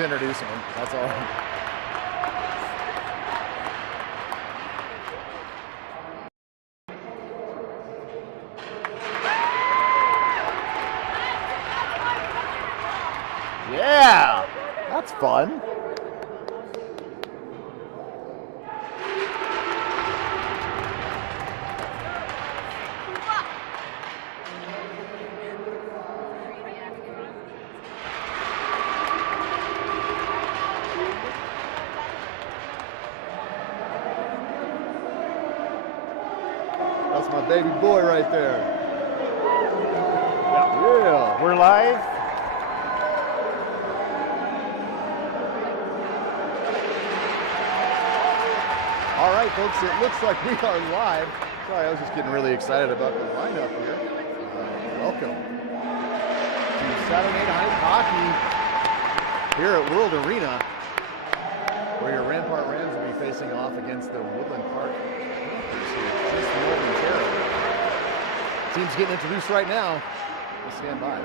He's introducing him. That's all. Yeah, that's fun. That's my baby boy right there. Yeah. We're live. All right, folks, it looks like we are live. Sorry, I was just getting really excited about the lineup here. Welcome to Saturday Night Hockey here at World Arena, where your Rampart Rams will be facing off against the Woodland Park Panthers here just momentarily. Teams getting introduced right now. We'll stand by.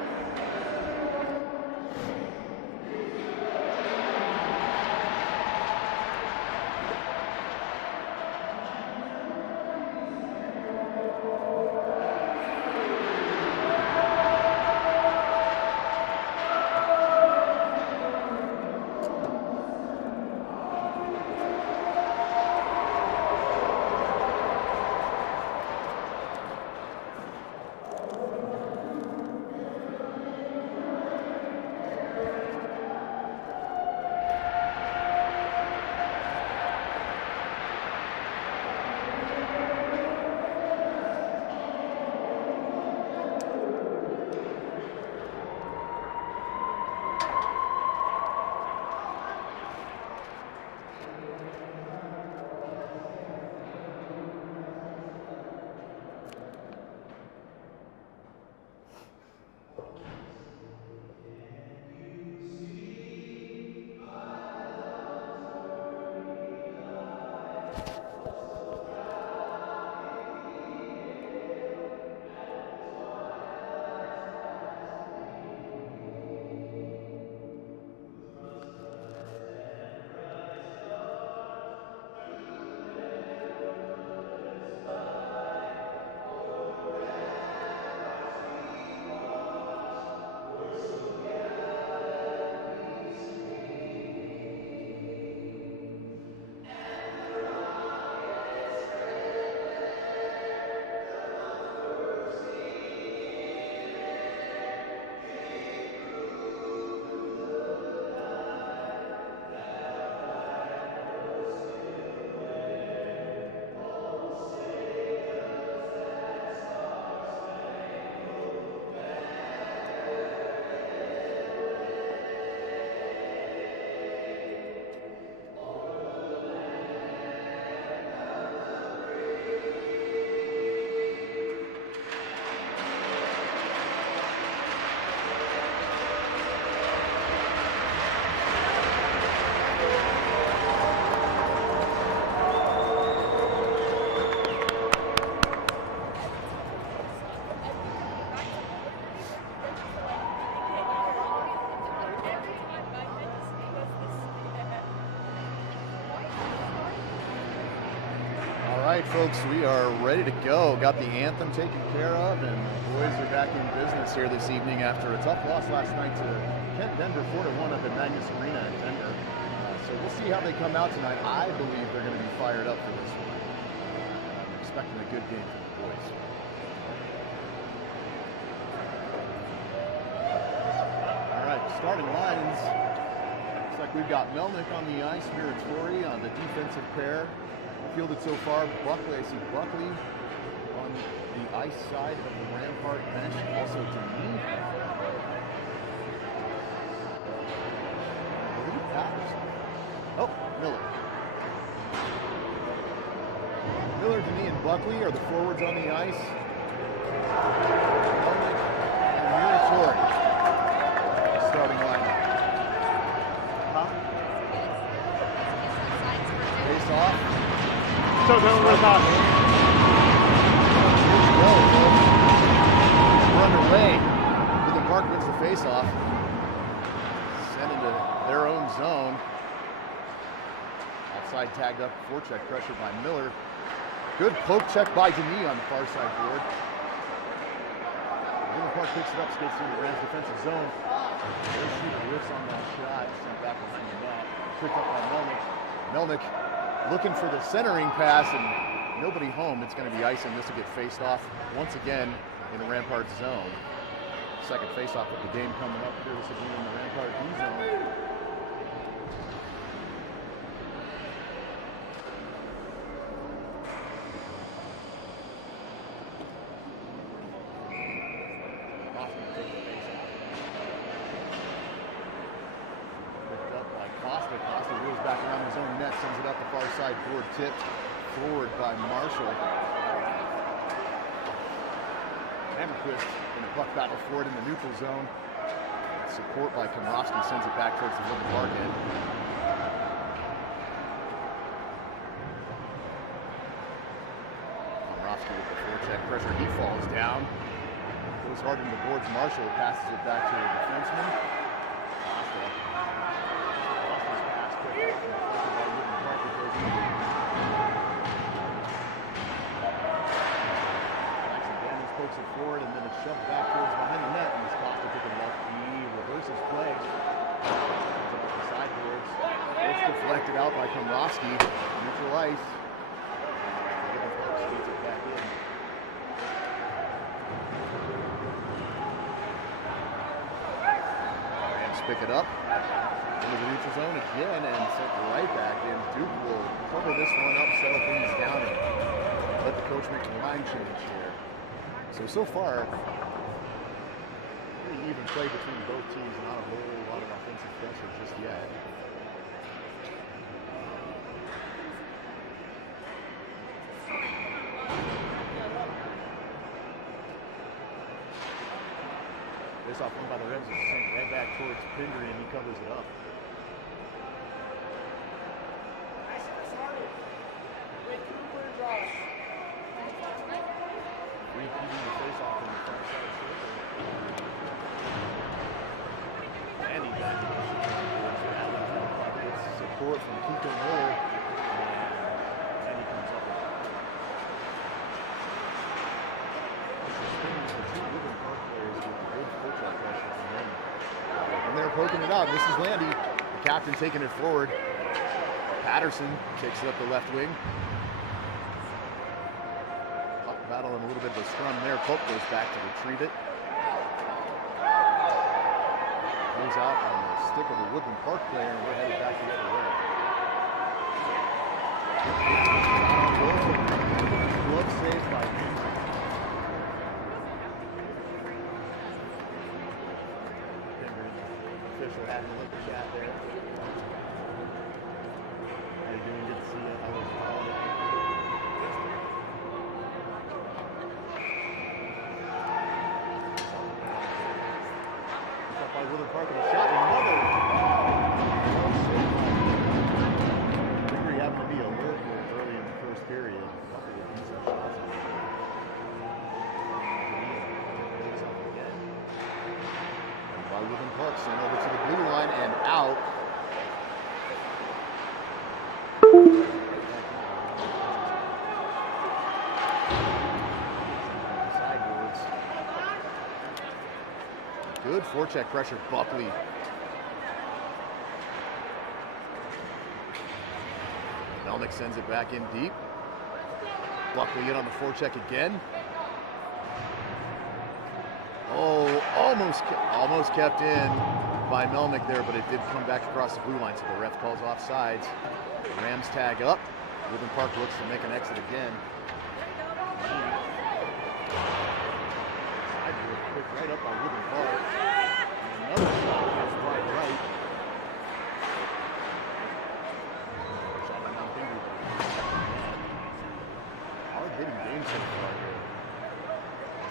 Folks, we are ready to go. Got the anthem taken care of, and the boys are back in business here this evening after a tough loss last night to Kent Denver 4-1 up at Magnus Arena in Denver. So we'll see how they come out tonight. I believe they're going to be fired up for this one. I'm expecting a good game from the boys. All right, starting lines. Looks like we've got Melnick on the ice, Miratori on the defensive pair. Fielded so far, Buckley. I see Buckley on the ice side of the Rampart bench, also to me. Oh, Miller. Miller, Denis, and Buckley are the forwards on the ice. Melnick and Miratori. Starting lineup. Face off. So we're underway. Woodland Park wins the face-off. Sent into their own own zone. Outside tagged up, forecheck pressure by Miller. Good poke check by Denis on the far side board. Woodland Park picks it up, skates through the Rams defensive zone. Their shooter whiffs on that shot, sent back behind the net. Picked up by Melnick. Melnick looking for the centering pass and nobody home. It's going to be icing. This will get faced off once again in the Rampart zone. Second face-off of the game coming up here. This will be in the Rampart D zone. Board tipped forward by Marshall. Hammerquist in a puck battle for it in the neutral zone. Support by Komrovsky sends it back towards the Woodland Park end. Komrovsky with the forecheck pressure. He falls down. Goes hard into the boards. Marshall passes it back to the defenseman. Pokes it forward and then it's shoved back towards behind the net, and this Costa picking it up. He reverses play. Off the sideboards. It's deflected out by Komrovsky. Neutral ice. Skates it back in. Rams pick it up into the neutral zone again and sent right back in. Duke will cover this one up, settle things down, and let the coach make the line change here. So far, pretty even play between both teams. Not a whole lot of offensive pressure just yet. This off one by the Reds is sent right back towards Pindery, and he covers it up. Repeating the face-off on the far side circle. And he back in the support from Kiko Miller. And he comes up with it. The two Woodland Park players with the good forecheck pressure on them. And they're poking it out. This is Landy, the captain, taking it forward. Patterson takes it up the left wing. Battle and a little bit of a scrum there. Pope goes back to retrieve it. Goes out on the stick of the Woodland Park player, and we're headed back the other way. Glove saved by Henry. Official having a look at chat there. How you doing? Good to see you. How was your holiday? By Woodland Park and a shot, another. Henry happened to be alert here early in the first period. A couple of decent shots. And by Woodland Park, sent over to the blue line and out. Good forecheck pressure, Buckley. Melnick sends it back in deep. Buckley in on the forecheck again. Oh, almost kept in by Melnick there, but it did come back across the blue line, so the ref calls offsides. Rams tag up. Woodland Park looks to make an exit again. Picked right up by Woodland Park. And another shot that's wide right. Shot by Montgomery. Hard hitting game so far here.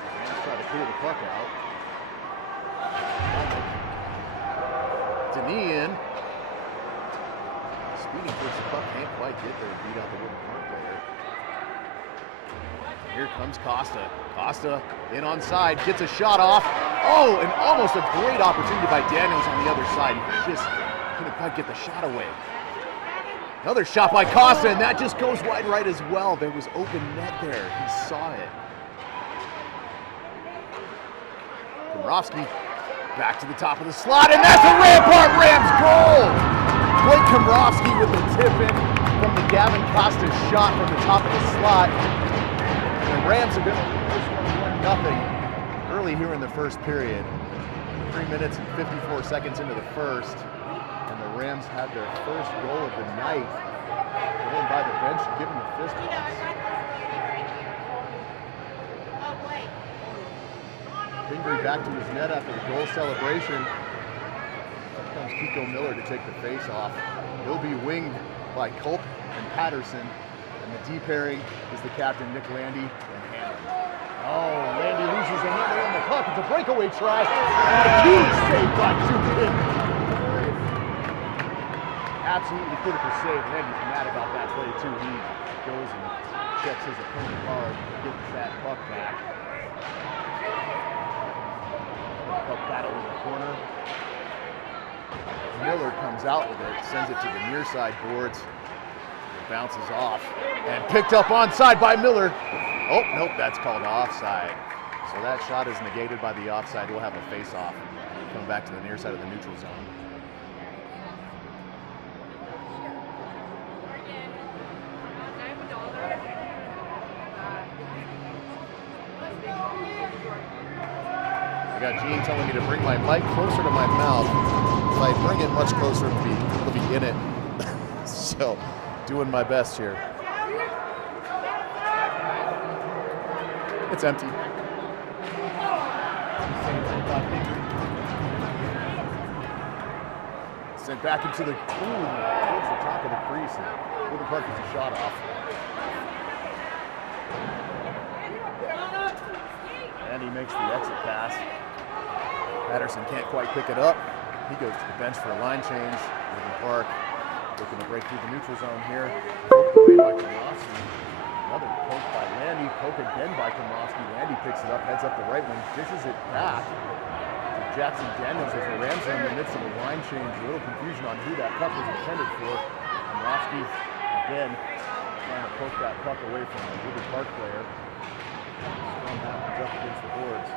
Rams try to clear the puck out. Denis in. Speeding towards the puck, can't quite get there and beat out the Woodland Park player. Here comes Costa. Costa in on side, gets a shot off. Oh, and almost a great opportunity by Daniels on the other side. He just Couldn't quite get the shot away. Another shot by Costa, and that just goes wide right as well. There was open net there. He saw it. Komrovsky back to the top of the slot, and that's a Rampart Rams goal! Blake Komrovsky with the tip in from the Gavin Costa shot from the top of the slot. And the Rams have been nothing early here in the first period. 3 minutes and 54 seconds into the first. And the Rams had their first goal of the night. Going by the bench and giving the fist bumps. Pingree back to his net after the goal celebration. Here comes Kiko Miller to take the face off. He'll be winged by Culp and Patterson. And the D pairing is the captain, Nick Landy and Hammond. Oh, Landy loses the handle on the puck. It's a breakaway try. And a huge save by Pingree. Absolutely critical save. Landy's mad about that play too. He goes and checks his opponent hard, gets that puck back. Puck battle in the corner. Miller comes out with it, sends it to the near side boards. It bounces off and picked up onside by Miller. Oh, nope, that's called offside. So that shot is negated by the offside. We'll have a face-off coming back to the near side of the neutral zone. I got Gene telling me to bring my mic closer to my mouth. If I bring it much closer, it'll be in it. So, doing my best here. It's empty. Sent back into the towards the top of the crease. Woodland Park gets a shot off. And he makes the exit pass. Patterson can't quite pick it up. He goes to the bench for a line change. Woodland Park looking to break through the neutral zone here. Poked away by Komrovsky. Another poke by Landy. Poke again by Komrovsky. Landy picks it up, heads up the right wing, dishes it back to Jackson Daniels as the Rams are in the midst of a line change. A little confusion on who that puck was intended for. Komrovsky again trying to poke that puck away from the Woodland Park player. Storm happens up against the boards.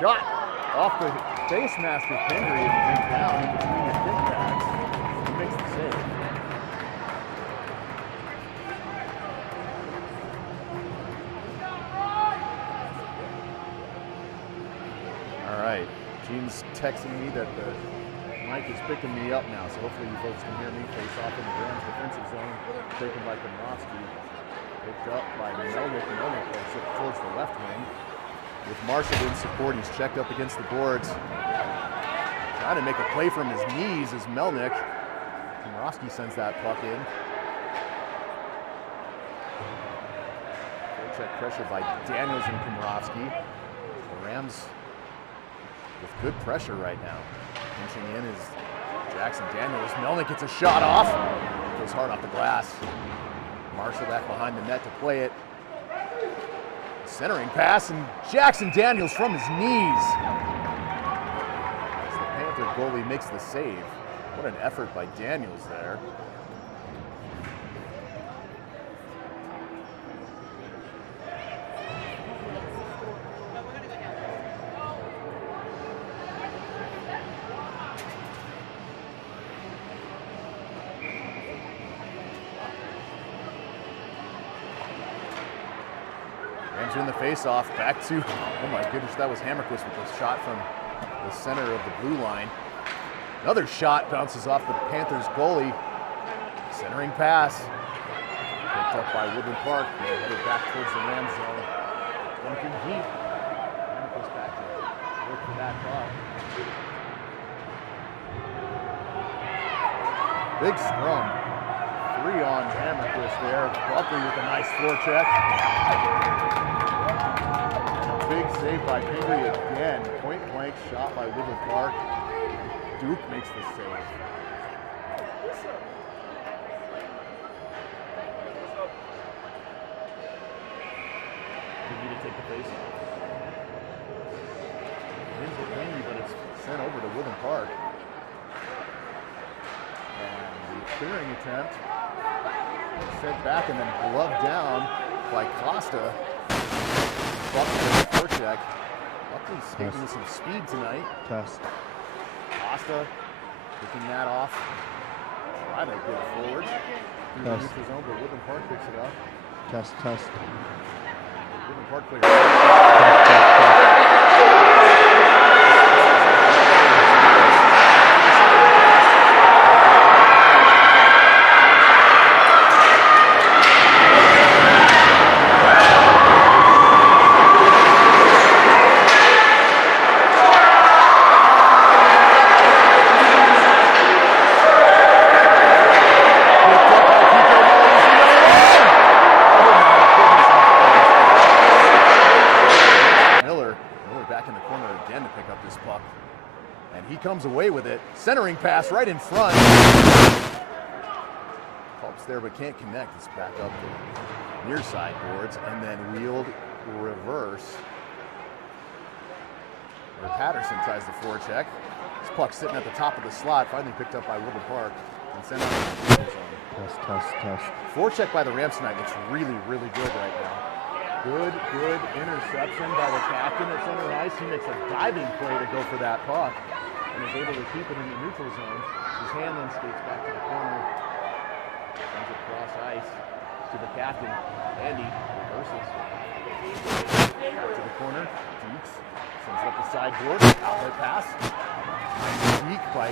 Shot off the face mask of Pingree and down in between the stick pads. He makes the save. All right, Gene's texting me that the mic is picking me up now, so hopefully you folks can hear me. Face off in the Rams defensive zone, taken by Komrovsky. Picked up by Melnick. Melnick towards the left wing. With Marshall in support, he's checked up against the boards. Trying to make a play from his knees as Melnick. Komrovsky sends that puck in. Check pressure by Daniels and Komrovsky. The Rams with good pressure right now. Pinching in is Jackson Daniels. Melnick gets a shot off. Goes hard off the glass. Marshall back behind the net to play it. Centering pass, and Jackson Daniels from his knees. As the Panther goalie makes the save. What an effort by Daniels there. Rams in the face-off, back to, oh my goodness, that was Hammerquist with a shot from the center of the blue line. Another shot bounces off the Panthers goalie. Centering pass. Picked up by Woodland Park. They're headed back towards the Rams zone. Duncan deep. Hammerquist back to work for that puck. Big scrum. 3 on Hammerquist there. Buckley with a nice forecheck. And a big save by Pingree again. Point blank shot by Woodland Park. Duke makes the save. We need to take the face off. Wins it Landy, but it's sent over to Woodland Park. clearing attempt. Sent back and then gloved down by Costa. Buckley forecheck. Buckley's taking some speed tonight. Test. Costa picking that off. Try to get it forward. Through the neutral zone, but Woodland Park picks it up. Test. Woodland Park clears. Comes away with it, centering pass right in front. Helps there but can't connect. It's back up the near side boards and then wheeled reverse. Where Patterson tries the forecheck. This puck sitting at the top of the slot, finally picked up by Woodland Park and sent out to the neutral zone. Test. Forecheck by the Rams tonight looks really, really good right now. Good interception by the captain at center ice. He makes a diving play to go for that puck and is able to keep it in the neutral zone. His hand then skates back to the corner. Sends it across ice to the captain. Andy reverses. To the corner. Deeks sends it up the sideboard. Outlet pass. Deek by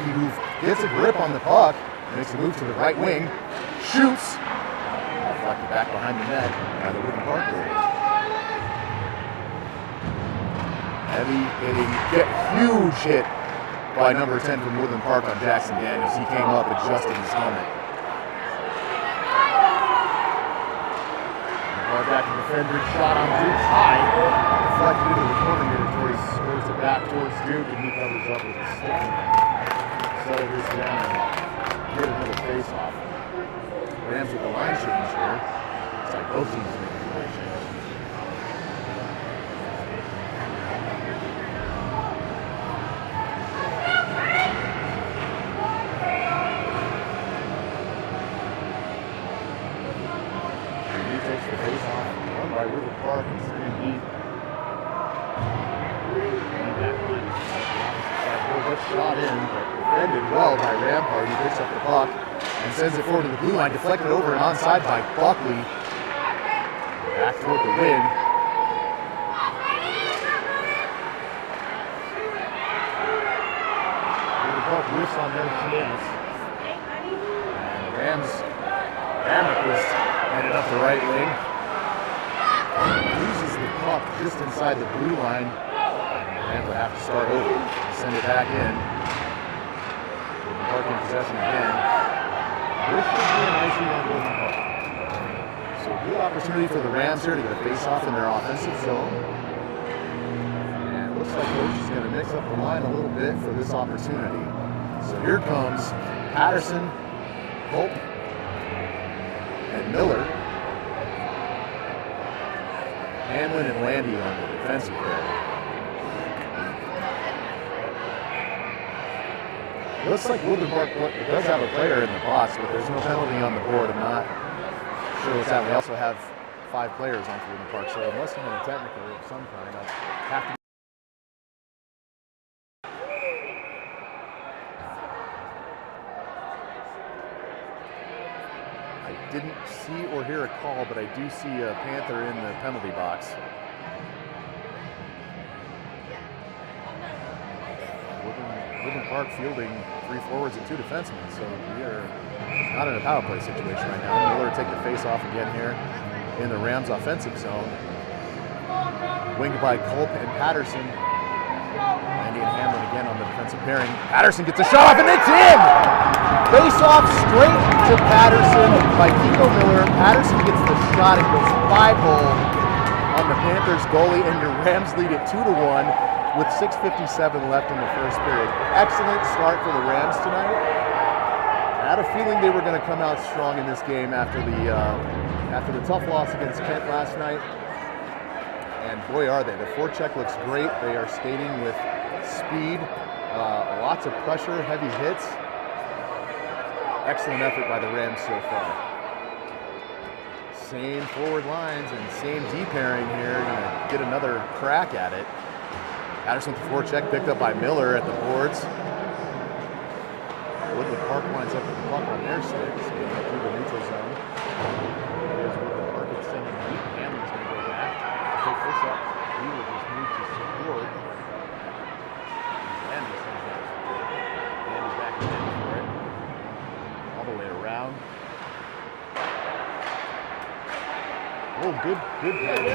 who gets a grip on the puck, makes a move to the right wing, shoots, deflected back behind the net by the Woodland Park goalie. Heavy hitting, huge hit by number 10 from Woodland Park on Jackson Daniels. He came up adjusting his helmet. Ball back to the defender, shot on Duke's high, deflected into the corner here towards it back towards Duke, and he covers up with a stick. Settle this down and get another face-off. Rams with the line change here. It's like both teams making the line change. He takes the face-off, run by Woodland Park and sitting deep. Shot in, but defended well by Rampart. He picks up the puck and sends it forward to the blue line, deflected over and onside by Buckley. Back toward the wing. The puck loose on their chance. And the Rams, Hammock is headed up the right wing. Loses the puck just inside the blue line. Rams will have to start over. Send it back in. Woodland Park in possession again. This should be an icing on Woodland Park. So good opportunity for the Rams here to get a face-off in their offensive zone. And it looks like Coach is going to mix up the line a little bit for this opportunity. So here comes Patterson, Pope, and Miller. Hamlin and Landy on the defensive pair. Looks like Woodland Park does have a player in the box, but there's no penalty on the board. I'm not sure what's happening. We also have 5 players on Woodland Park, so it must have been a technical of some kind. I have to. I didn't see or hear a call, but I do see a Panther in the penalty box. Woodland Park fielding 3 forwards and 2 defensemen, so we are not in a power play situation right now. Miller take the face off again here in the Rams offensive zone. Winged by Culp and Patterson. Landy and Hamlin again on the defensive pairing. Patterson gets a shot off and it's in! Face off straight to Patterson by Kiko Miller. Patterson gets the shot. It goes 5-hole on the Panthers goalie, and your Rams lead it 2-1 with 6:57 left in the first period. Excellent start for the Rams tonight. I had a feeling they were going to come out strong in this game after the tough loss against Kent last night. And boy, are they. The forecheck looks great. They are skating with speed, lots of pressure, heavy hits. Excellent effort by the Rams so far. Same forward lines and same D pairing here. Gonna get another crack at it. Patterson with the forecheck picked up by Miller at the boards. Woodland Park lines up with the puck on their stick, skating up through the neutral zone. There's Woodland Park, it's sending deep. Hamlin's going to go back. Pick this up. He will just move to support. Landy sends that. Landy back in for it. All the way around. Oh, good pass.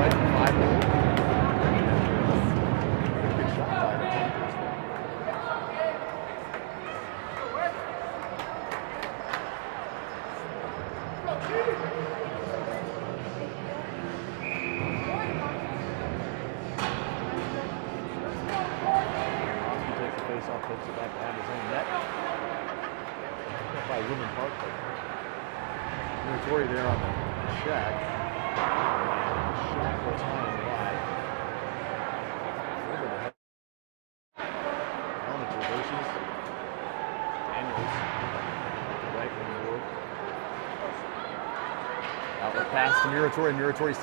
Right from 5-hole. Good shot by the Panthers. Takes it back behind his own net. By Woodland Park. Muratori there on the check. Shot goes high and wide. Over the head. Helmet reverses. Daniels. Right wing board. Outlet pass to Muratori. Muratori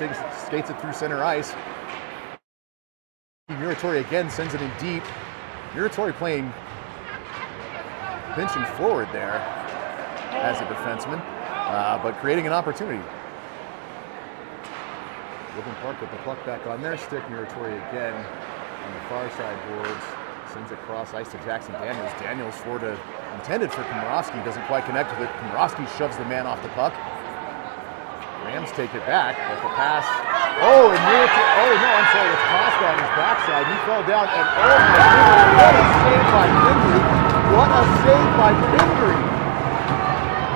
skates it through center ice. Muratori again sends it in deep. Muratori playing pinching forward there as a defenseman, but creating an opportunity. Woodland Park with the puck back on their stick. Muratori again on the far side boards. Sends it across ice to Jackson Daniels. Daniels intended for Komorowski, doesn't quite connect with it. Komorowski shoves the man off the puck. Rams take it back, but the pass. Oh, and I'm sorry, it's Costa on his backside. He fell down, and oh my goodness, what a save by Pingree. What a save by Pingree.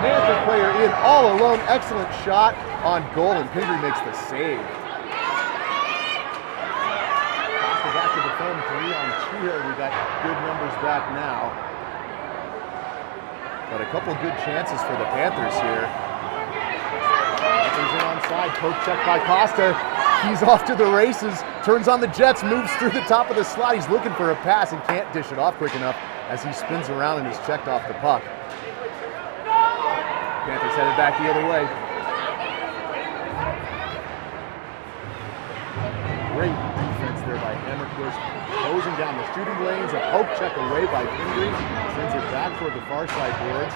Panther player in all alone. Excellent shot on goal, and Pingree makes the save. Costa back to the phone, 3-on-2 here. We got good numbers back now. But a couple good chances for the Panthers here. Panthers in onside, poke check by Costa. He's off to the races, turns on the jets, moves through the top of the slot. He's looking for a pass and can't dish it off quick enough as he spins around and is checked off the puck. Panthers headed back the other way. Great defense there by Hammerquist, closing down the shooting lanes. A poke check away by Pingree, sends it back toward the far side boards.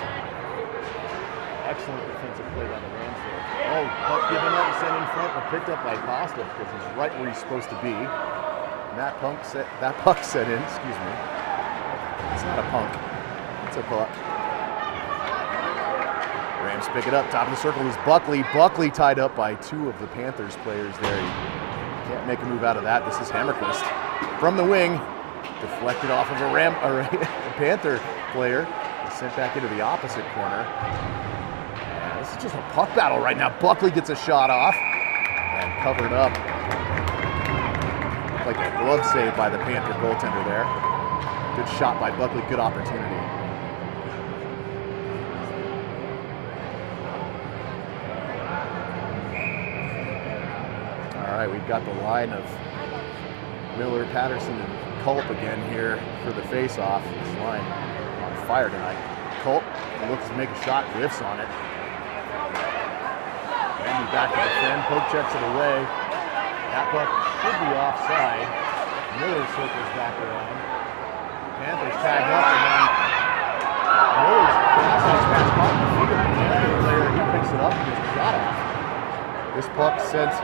Excellent defensive play by the Rams there. Oh, puck given up, sent in front, but picked up by Costa because he's right where he's supposed to be. And that puck set in, excuse me. It's not a punk, it's a puck. Rams pick it up, top of the circle is Buckley. Buckley tied up by two of the Panthers players there. He can't make a move out of that. This is Hammerquist from the wing, deflected off of a Panther player, sent back into the opposite corner. This is just a puck battle right now. Buckley gets a shot off and covered up. Like a glove save by the Panther goaltender there. Good shot by Buckley, good opportunity. All right, we've got the line of Miller, Patterson, and Culp again here for the face-off. This line on fire tonight. Culp looks to make a shot, whiffs on it. Randy back to defend, poke checks it away. That puck should be offside. Miller circles back around. Panthers tag up, and then Miller's pass caught in the feet of the Panther player. He picks it up and gets a shot off. This puck sent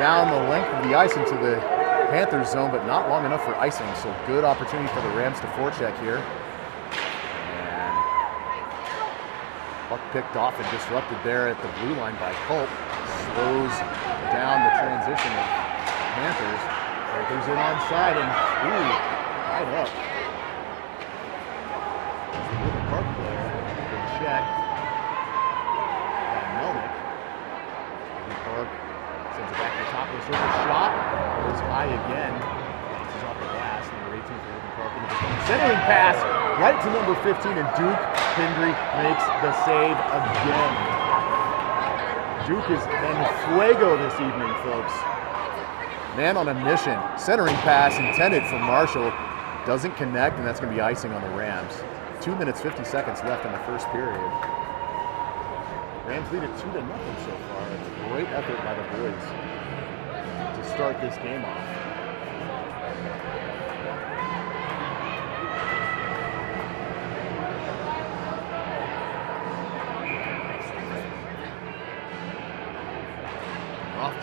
down the length of the ice into the Panthers zone, but not long enough for icing. So good opportunity for the Rams to forecheck here. Puck picked off and disrupted there at the blue line by Culp. Slows down the transition of Panthers. Panthers in onside and tied up. The Woodland Park player, good check. And Melnick. Woodland Park sends it back to the top of the circle. Shot goes high again. Bounces off the glass. Number 18 for Woodland Park into the zone. Centering pass right to number 15, and Duke Pindry makes the save again. Duke is en fuego this evening, folks. Man on a mission. Centering pass intended for Marshall. Doesn't connect, and that's going to be icing on the Rams. 2 minutes, 50 seconds left in the first period. Rams lead it 2-0 so far. It's a great effort by the boys to start this game off.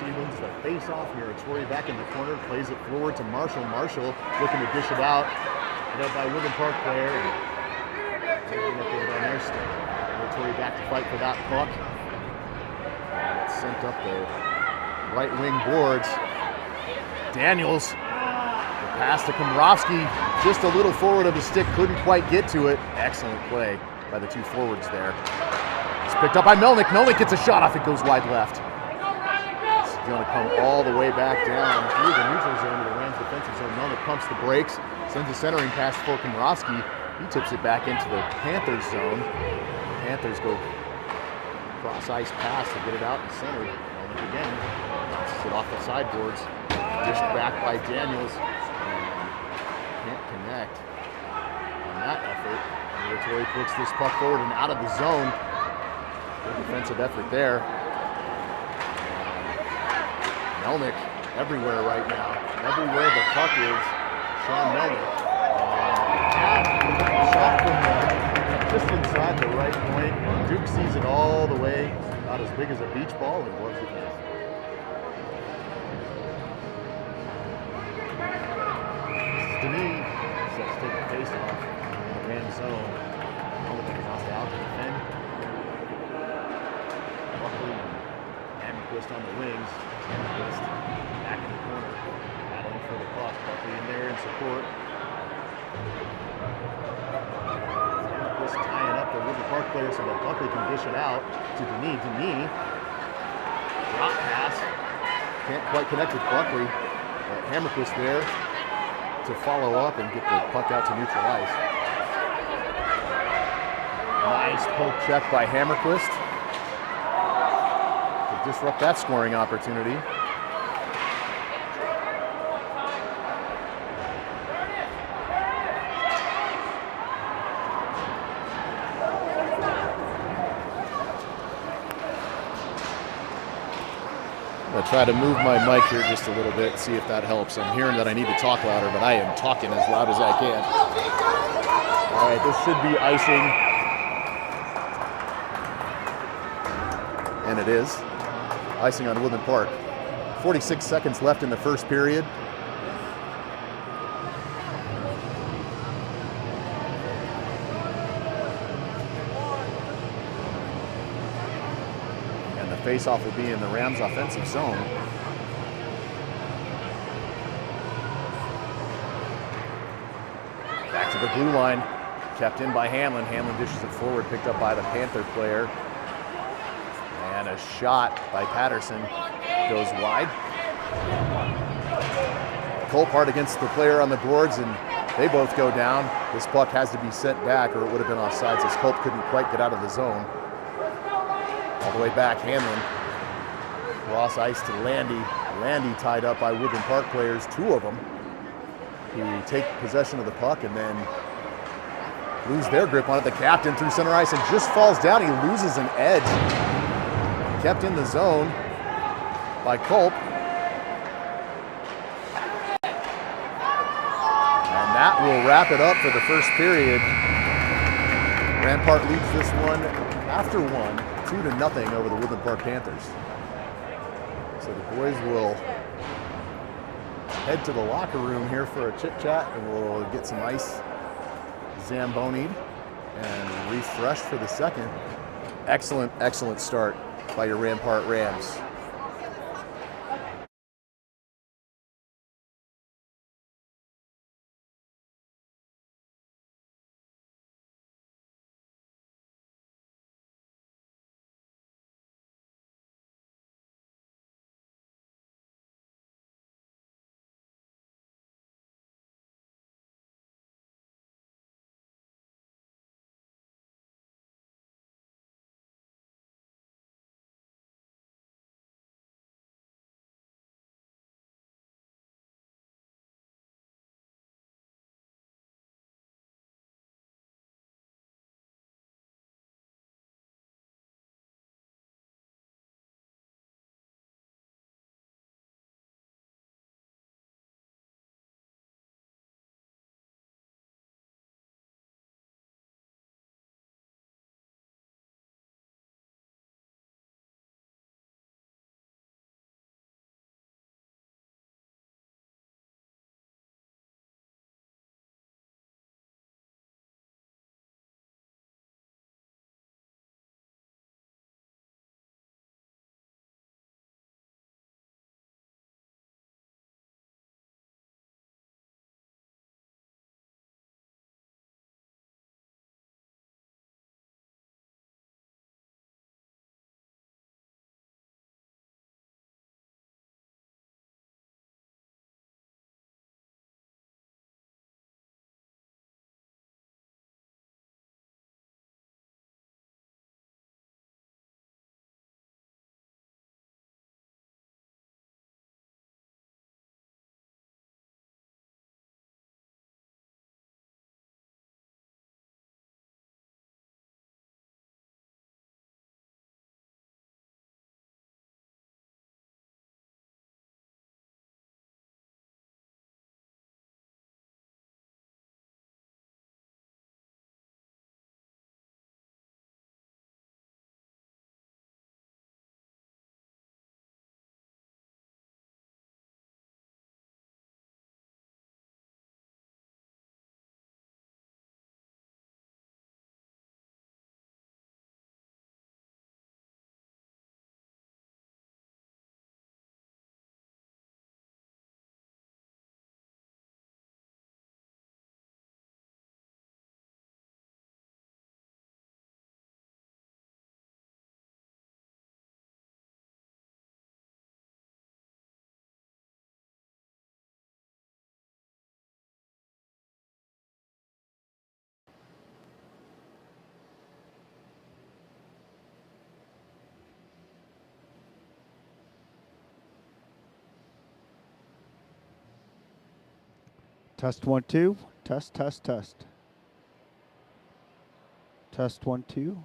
Wins the face-off. Muratori back in the corner, plays it forward to Marshall. Marshall looking to dish it out. Hit up by Woodland Park player. And taking up over on their stick. Muratori back to fight for that puck. It's sent up the right wing boards. Daniels. The pass to Komrovsky. Just a little forward of the stick. Couldn't quite get to it. Excellent play by the two forwards there. It's picked up by Melnick. Melnick gets a shot off. It goes wide left. Going to come all the way back down through the neutral zone to the Rams defensive zone. Melnick pumps the brakes, sends a centering pass for Komrovsky. He tips it back into the Panthers zone. The Panthers go cross ice pass to get it out and center. Melnick again bounces it off the sideboards. Dished back by Daniels. And can't connect on that effort. Muratori puts this puck forward and out of the zone. Good defensive effort there. Melnick everywhere right now. Everywhere the puck is, Sean Melnick. Shot from just inside the right point. Duke sees it all the way, about as big as a beach ball, and loves it in. Denis sets to take the face off in the Ram zone. Melnick across the out to defend. Buckley and Hammerquist on the wings. Hammerquist back in the corner, battling for the puck. Buckley in there in support. Hammerquist tying up the Woodland Park player so that Buckley can dish it out to Denis. Denis, drop pass. Can't quite connect with Buckley. Hammerquist there to follow up and get the puck out to neutral ice. Nice poke check by Hammerquist to disrupt that scoring opportunity. I'm going to try to move my mic here just a little bit, see if that helps. I'm hearing that I need to talk louder, but I am talking as loud as I can. All right, this should be icing. And it is. Icing on Woodland Park. 46 seconds left in the first period. Face-off will be in the Rams' offensive zone. Back to the blue line, kept in by Hamlin. Hamlin dishes it forward, picked up by the Panther player. And a shot by Patterson goes wide. Colpart against the player on the boards, and they both go down. This puck has to be sent back, or it would have been offsides as Culp couldn't quite get out of the zone. All the way back, Hamlin. Cross ice to Landy. Landy tied up by Woodland Park players, two of them, who take possession of the puck and then lose their grip on it. The captain through center ice and just falls down. He loses an edge. Kept in the zone by Culp. And that will wrap it up for the first period. Rampart leads this one after one. 2-0 over the Woodland Park Panthers. So the boys will head to the locker room here for a chit chat, and we'll get some ice zambonied and refreshed for the second. Excellent, excellent start by your Rampart Rams. Test 1 2. Test test test. Test 1 2.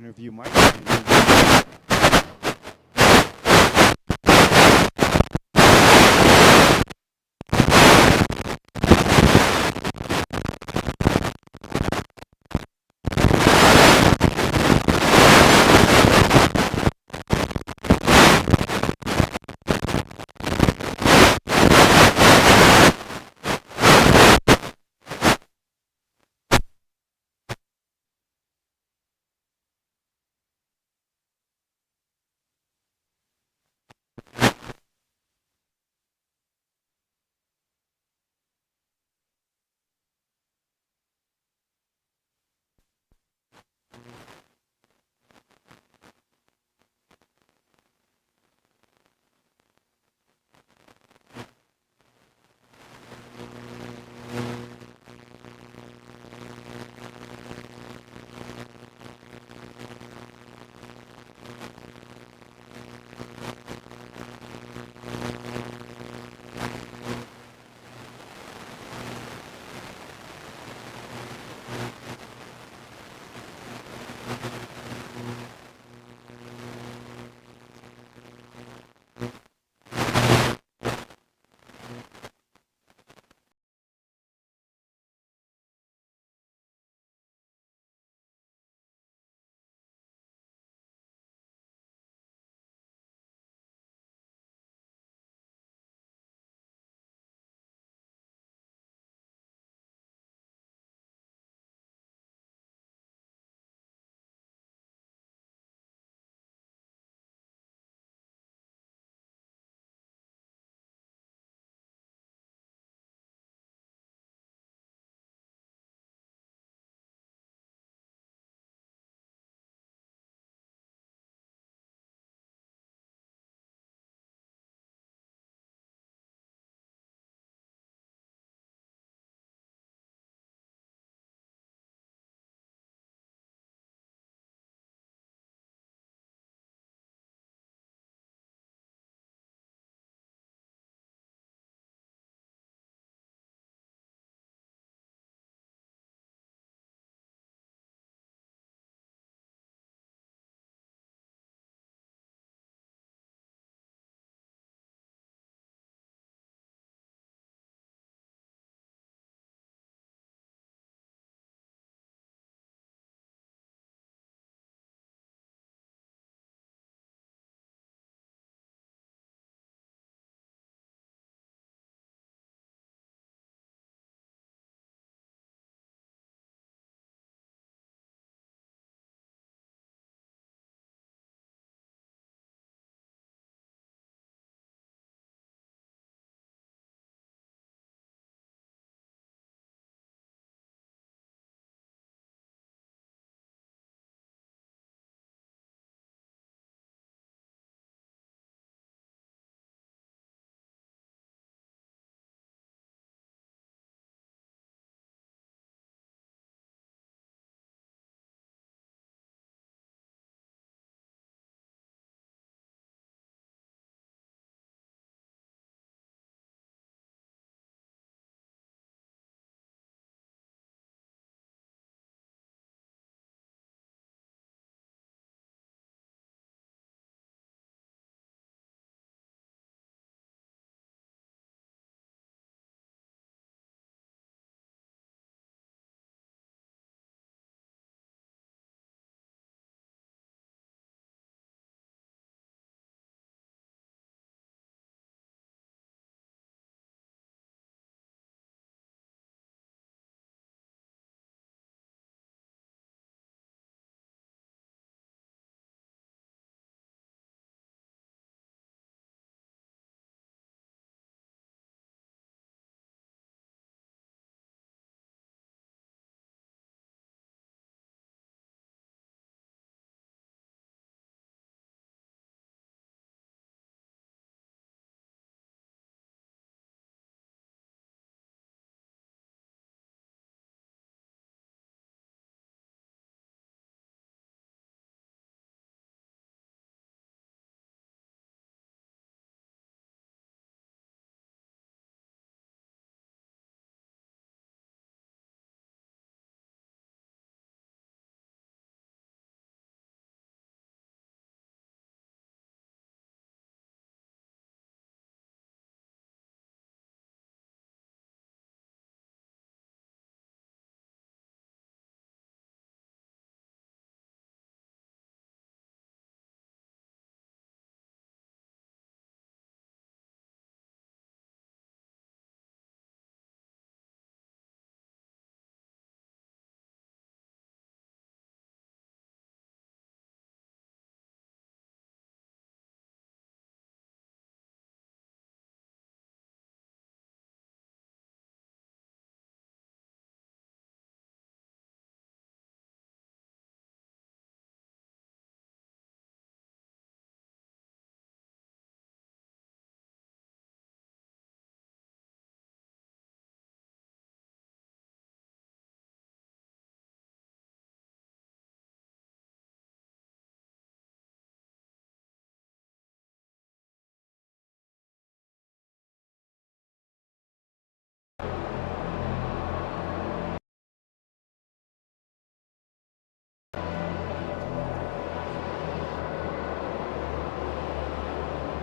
Interview mic.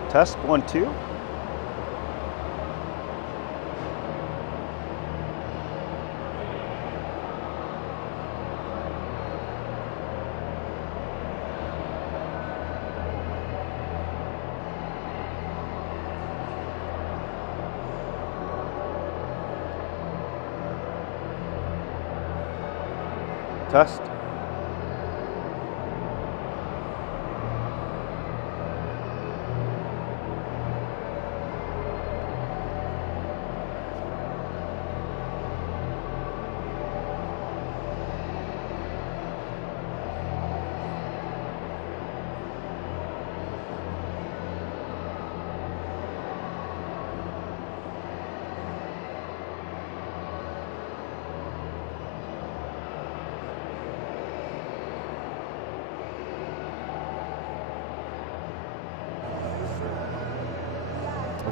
Test 1, 2. Test.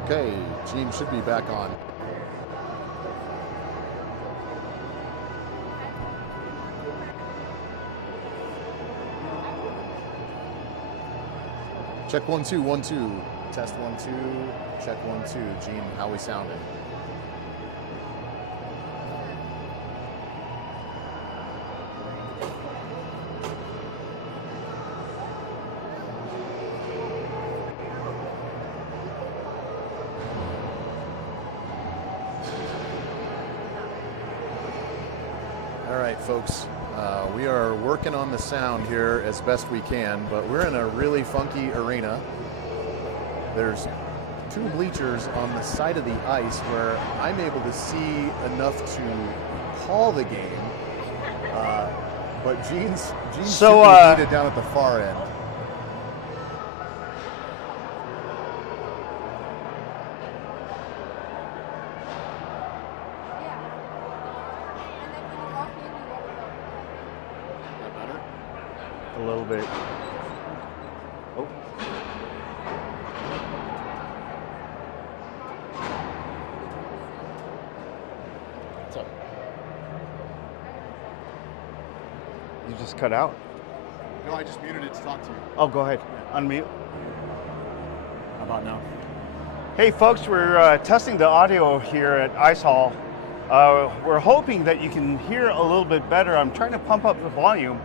Okay, Gene should be back on. Check 1 2 1 2. Test 1 2. Check 1 2. Gene, how we sounding? All right, folks, we are working on the sound here as best we can, but we're in a really funky arena. There's 2 bleachers on the side of the ice where I'm able to see enough to call the game, but Gene's seated down at the far end. A little bit. Oh. What's up? You just cut out? No, I just muted it to talk to you. Oh, go ahead. Unmute. How about now? Hey, folks, we're testing the audio here at Ice Hall. We're hoping that you can hear a little bit better. I'm trying to pump up the volume,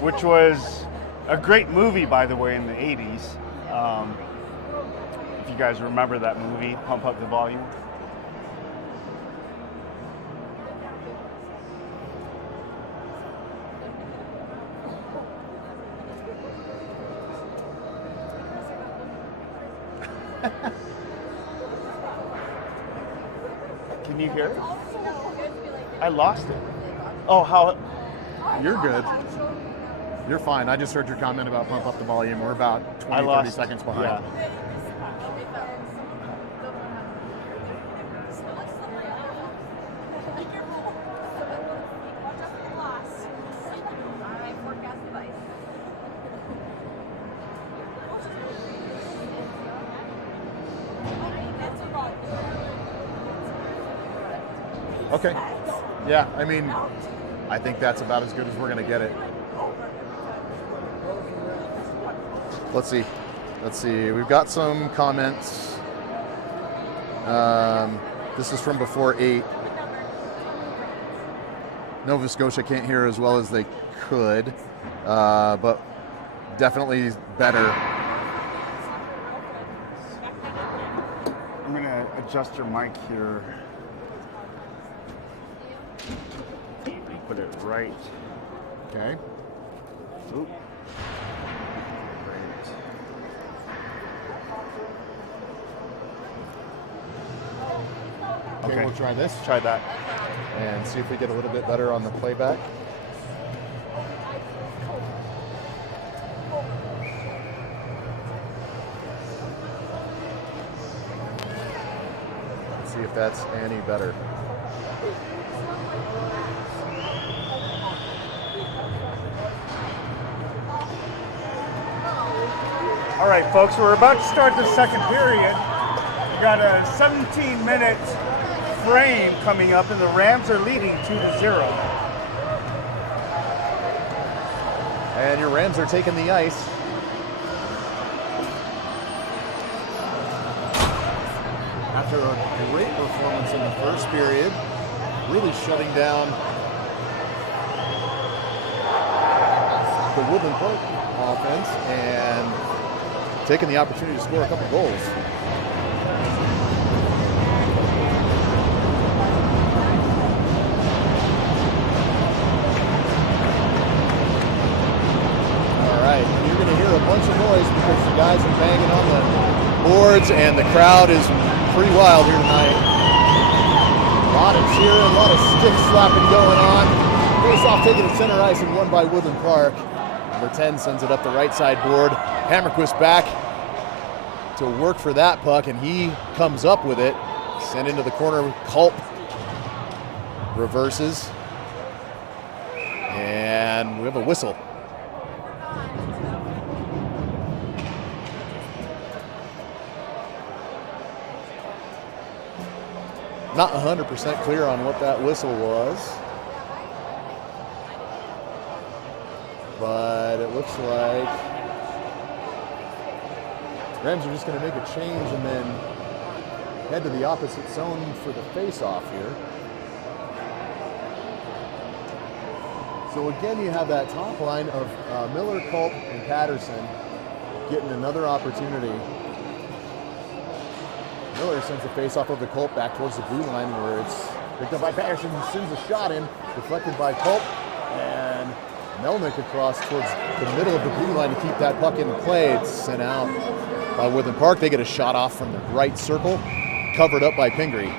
which was a great movie, by the way, in the 80s. If you guys remember that movie, Pump Up the Volume. Can you hear it? I lost it. Oh, how? You're good. You're fine. I just heard your comment about pump up the volume. We're about 20, 30 seconds behind. Yeah. Okay. Yeah, I mean, I think that's about as good as we're going to get it. Let's see. Let's see. We've got some comments. This is from before 8. Nova Scotia can't hear as well as they could, but definitely better. I'm going to adjust your mic here. Put it right. Okay. Oop. Okay, we'll try this. Try that. And see if we get a little bit better on the playback. Let's see if that's any better. All right, folks, we're about to start the second period. We got a 17-minute frame coming up, and the Rams are leading 2-0. And your Rams are taking the ice. after a great performance in the first period, really shutting down the Woodland Park offense and taking the opportunity to score a couple goals. All right, you're going to hear a bunch of noise because the guys are banging on the boards and the crowd is pretty wild here tonight. A lot of cheering, a lot of stick slapping going on. Face-off taken to center ice and won by Woodland Park. Number 10 sends it up the right side board. Hammerquist back to work for that puck, and he comes up with it. Sent into the corner, Culp reverses. And we have a whistle. Not 100% clear on what that whistle was. But it looks like Rams are just going to make a change and then head to the opposite zone for the face-off here. So again, you have that top line of Miller, Culp, and Patterson getting another opportunity. Miller sends the face-off of the Culp back towards the blue line where it's picked up by Patterson, who sends a shot in, deflected by Culp, and Melnick across towards the middle of the blue line to keep that puck in play. It's sent out by Woodland Park. They get a shot off from the right circle, covered up by Pingree.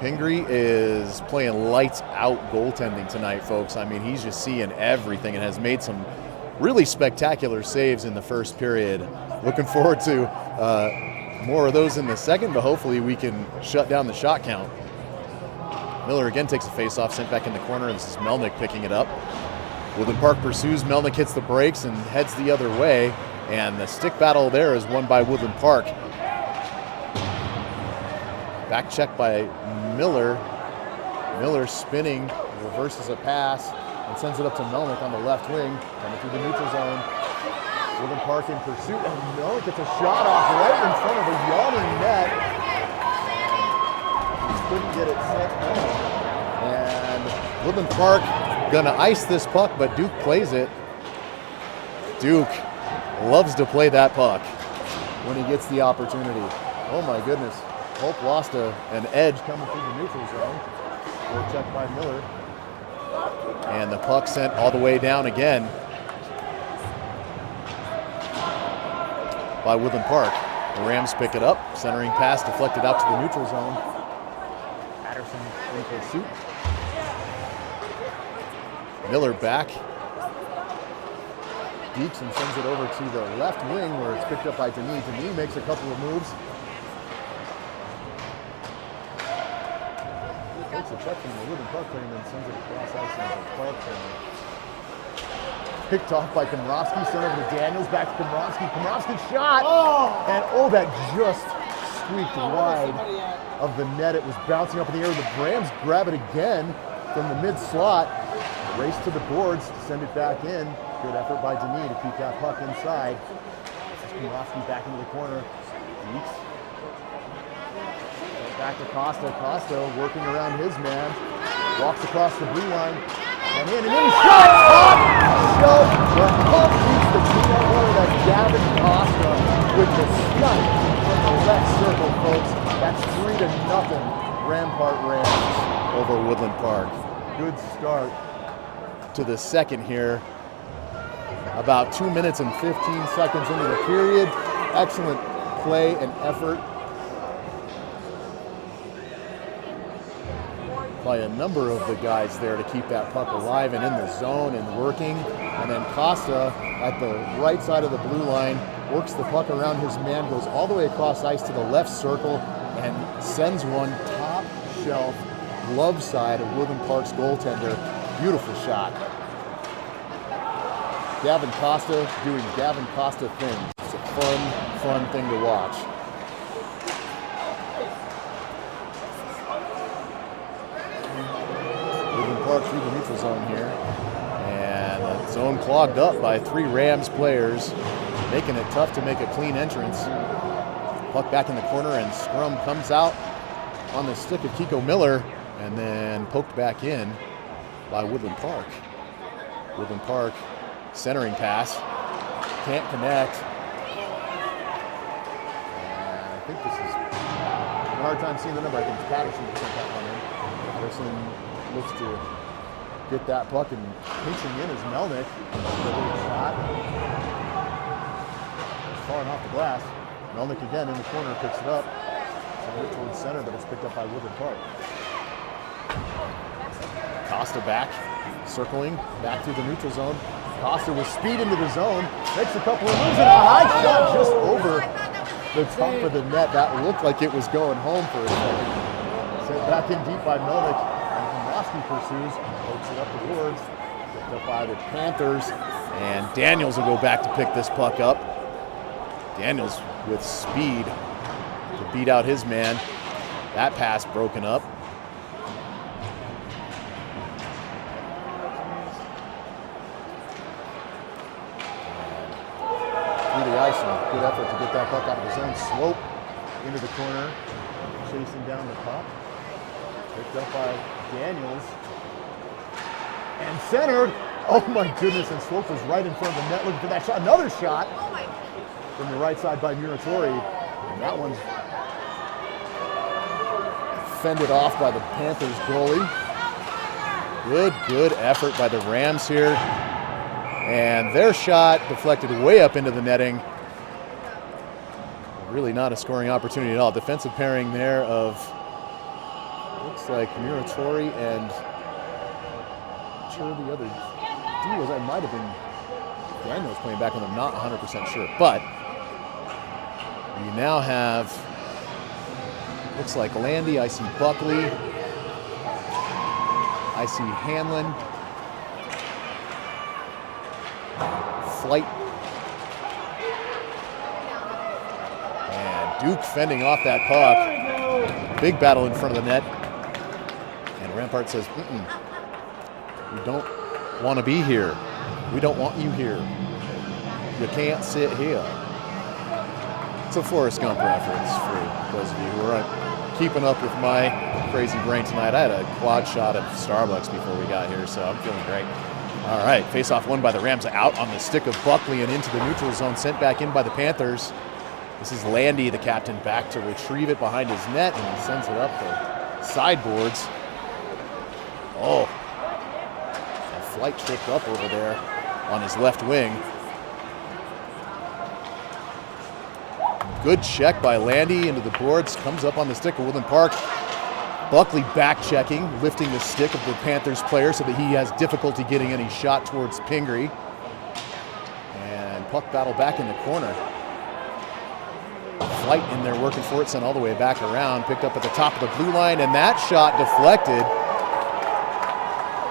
Pingree is playing lights out goaltending tonight, folks. I mean, he's just seeing everything and has made some really spectacular saves in the first period. Looking forward to more of those in the second, but hopefully we can shut down the shot count. Miller again takes a face-off, sent back in the corner, and this is Melnick picking it up. Woodland Park pursues, Melnick hits the brakes and heads the other way, and the stick battle there is won by Woodland Park. Back check by Miller. Miller spinning, reverses a pass, and sends it up to Melnick on the left wing, coming through the neutral zone. Woodland Park in pursuit, and Melnick gets a shot off right in front of a yawning net. Couldn't get it set home. And Woodland Park gonna ice this puck, but Duke plays it. Duke loves to play that puck when he gets the opportunity. Oh my goodness. Hope lost an edge coming through the neutral zone. Good check by Miller. And the puck sent all the way down again by Woodland Park. The Rams pick it up. Centering pass deflected out to the neutral zone. Patterson in pursuit. Miller back. Deeks and sends it over to the left wing where it's picked up by Denis. Denis makes a couple of moves. Takes a check from the Woodland Park player and then sends it across ice into the Park corner. Picked off by Komrovsky, sent over to Daniels, back to Komrovsky. Komrovsky shot! And that just squeaked wide of the net. It was bouncing up in the air. The Rams grab it again from the mid-slot. Race to the boards to send it back in. Good effort by Denis to keep that puck inside. This is Komrovsky back into the corner. Deeks. Back to Costa. Costa working around his man. Walks across the blue line. And in, shot! Top shelf. The puck beats the 2-on-1 that Gavin Costa with the snipe from the left circle, folks. That's 3-0 Rampart Rams over Woodland Park. Good start to the second here. About 2 minutes and 15 seconds into the period. Excellent play and effort by a number of the guys there to keep that puck alive and in the zone and working. And then Costa at the right side of the blue line works the puck around his man, goes all the way across ice to the left circle and sends one top shelf glove side of Woodland Park's goaltender. Beautiful shot. Gavin Costa doing Gavin Costa things. It's a fun thing to watch. Woodland Park through the neutral zone here. And the zone clogged up by 3 Rams players, making it tough to make a clean entrance. Puck back in the corner, and scrum comes out on the stick of Kiko Miller, and then poked back in by Woodland Park. Woodland Park centering pass, can't connect. And I think this is a hard time seeing the number. I think it's Patterson who sent that one in. Patterson looks to get that puck, and pinching in is Melnick. A little shot. It's falling off the glass. Melnick again in the corner, picks it up. Sends it towards center, but it's picked up by Woodland Park. Costa back, circling, back through the neutral zone. Costa with speed into the zone, makes a couple of moves, and a high shot just over the top of the net. That looked like it was going home for a second. Sent back in deep by Melnick, and Moski pursues, pokes it up the boards, picked up by the Panthers, and Daniels will go back to pick this puck up. Daniels with speed to beat out his man. That pass broken up. Through the ice, and good effort to get that puck out of his own slope into the corner, chasing down the puck. Picked up by Daniels. And centered. Oh my goodness, and Swope was right in front of the net looking for that shot. Another shot from the right side by Muratori. And that one's fended off by the Panthers goalie. Good effort by the Rams here. And their shot deflected way up into the netting. Really not a scoring opportunity at all. Defensive pairing there of, looks like Muratori and, I'm sure the other duos, I might have been Daniels playing back on them, not 100% sure. But you now have, looks like Landy, I see Buckley, I see Hanlon, Flight, and Duke fending off that puck. Big battle in front of the net. And Rampart says, we don't want to be here. We don't want you here. You can't sit here. It's a Forrest Gump reference for those of you who aren't keeping up with my crazy brain tonight. I had a quad shot of Starbucks before we got here, so I'm feeling great. All right, face-off won by the Rams, out on the stick of Buckley and into the neutral zone, sent back in by the Panthers. This is Landy, the captain, back to retrieve it behind his net, and he sends it up the sideboards. Oh, a Flight tripped up over there on his left wing. Good check by Landy into the boards, comes up on the stick of Woodland Park. Buckley back checking, lifting the stick of the Panthers player so that he has difficulty getting any shot towards Pingree. And puck battle back in the corner. Flight in there working for it, sent all the way back around, picked up at the top of the blue line, and that shot deflected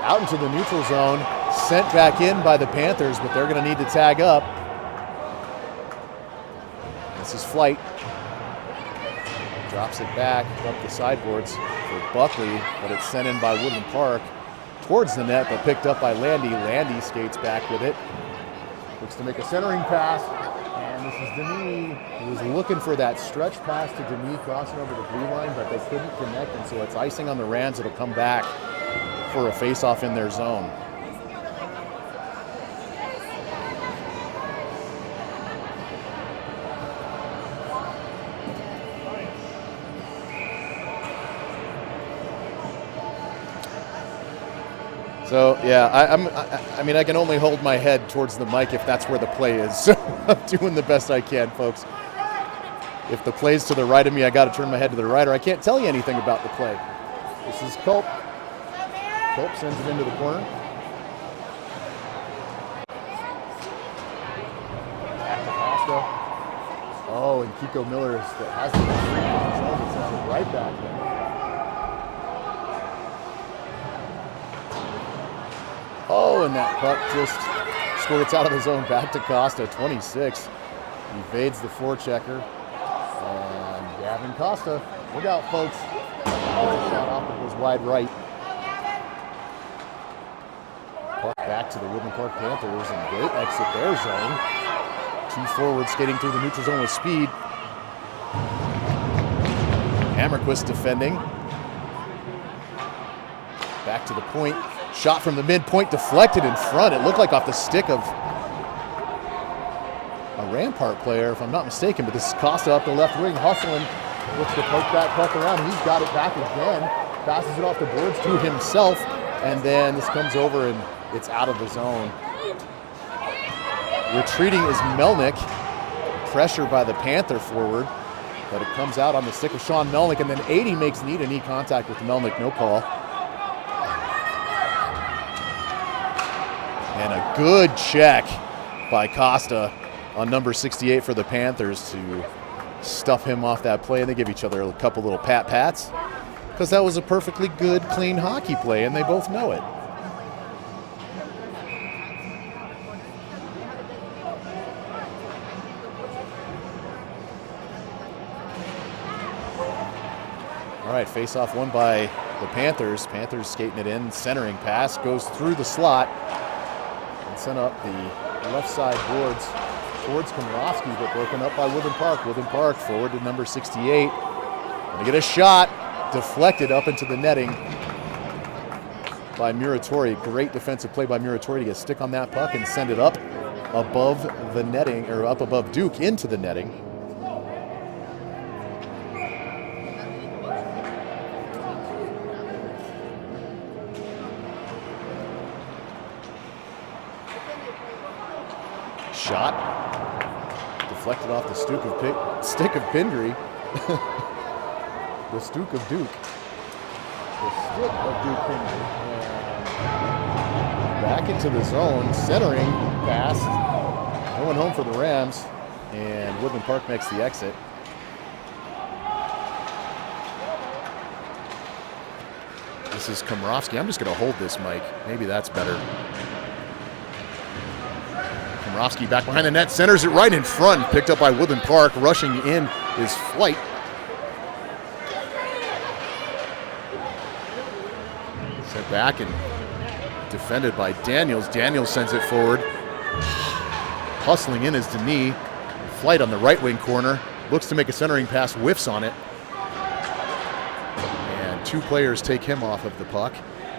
out into the neutral zone, sent back in by the Panthers, but they're going to need to tag up. This is Flight. Drops it back up the sideboards for Buckley, but it's sent in by Woodland Park towards the net, but picked up by Landy. Landy skates back with it. Looks to make a centering pass, and this is Denis, who was looking for that stretch pass to Denis crossing over the blue line, but they couldn't connect, and so it's icing on the Rams. It'll come back for a face-off in their zone. So yeah, I mean, I can only hold my head towards the mic if that's where the play is. So I'm doing the best I can, folks. If the play's to the right of me, I got to turn my head to the right, or I can't tell you anything about the play. This is Culp. Culp sends it into the corner. Back to Costa. Oh, and Kiko Miller has the zone, sends it right back there. Oh, and that puck just squirts out of the zone back to Costa, 26. Evades the forechecker. And Gavin Costa, look out, folks. Shot off that was wide right. Puck back to the Woodland Park Panthers, and they exit their zone. Two forwards skating through the neutral zone with speed. Hammerquist defending. Back to the point. Shot from the midpoint, deflected in front. It looked like off the stick of a Rampart player, if I'm not mistaken, but this is Costa up the left wing, hustling. Looks to poke that puck around. He's got it back again. Passes it off the boards to himself, and then this comes over and it's out of the zone. Retreating is Melnick. Pressure by the Panther forward, but it comes out on the stick of Sean Melnick, and then 80 makes knee-to-knee contact with Melnick, no call. And a good check by Costa on number 68 for the Panthers to stuff him off that play, and they give each other a couple little pat-pats because that was a perfectly good, clean hockey play, and they both know it. All right, face-off won by the Panthers. Panthers skating it in, centering pass, goes through the slot and sent up the left side boards towards Komrowski, but broken up by Woodland Park. Woodland Park forward to number 68. Gonna get a shot, deflected up into the netting by Muratori. Great defensive play by Muratori to get a stick on that puck and send it up above the netting, or up above Duke into the netting. Shot, deflected off the stick of Pindry. The stick of Duke. The stick of Duke Pindry. Back into the zone, centering pass. Going home for the Rams, and Woodland Park makes the exit. This is Komrowski. I'm just going to hold this mic. Maybe that's better. Komrowski back behind the net, centers it right in front, picked up by Woodland Park. Rushing in is Flight. Set back and defended by Daniels. Daniels sends it forward. Hustling in is Denis. Flight on the right wing corner. Looks to make a centering pass, whiffs on it. And two players take him off of the puck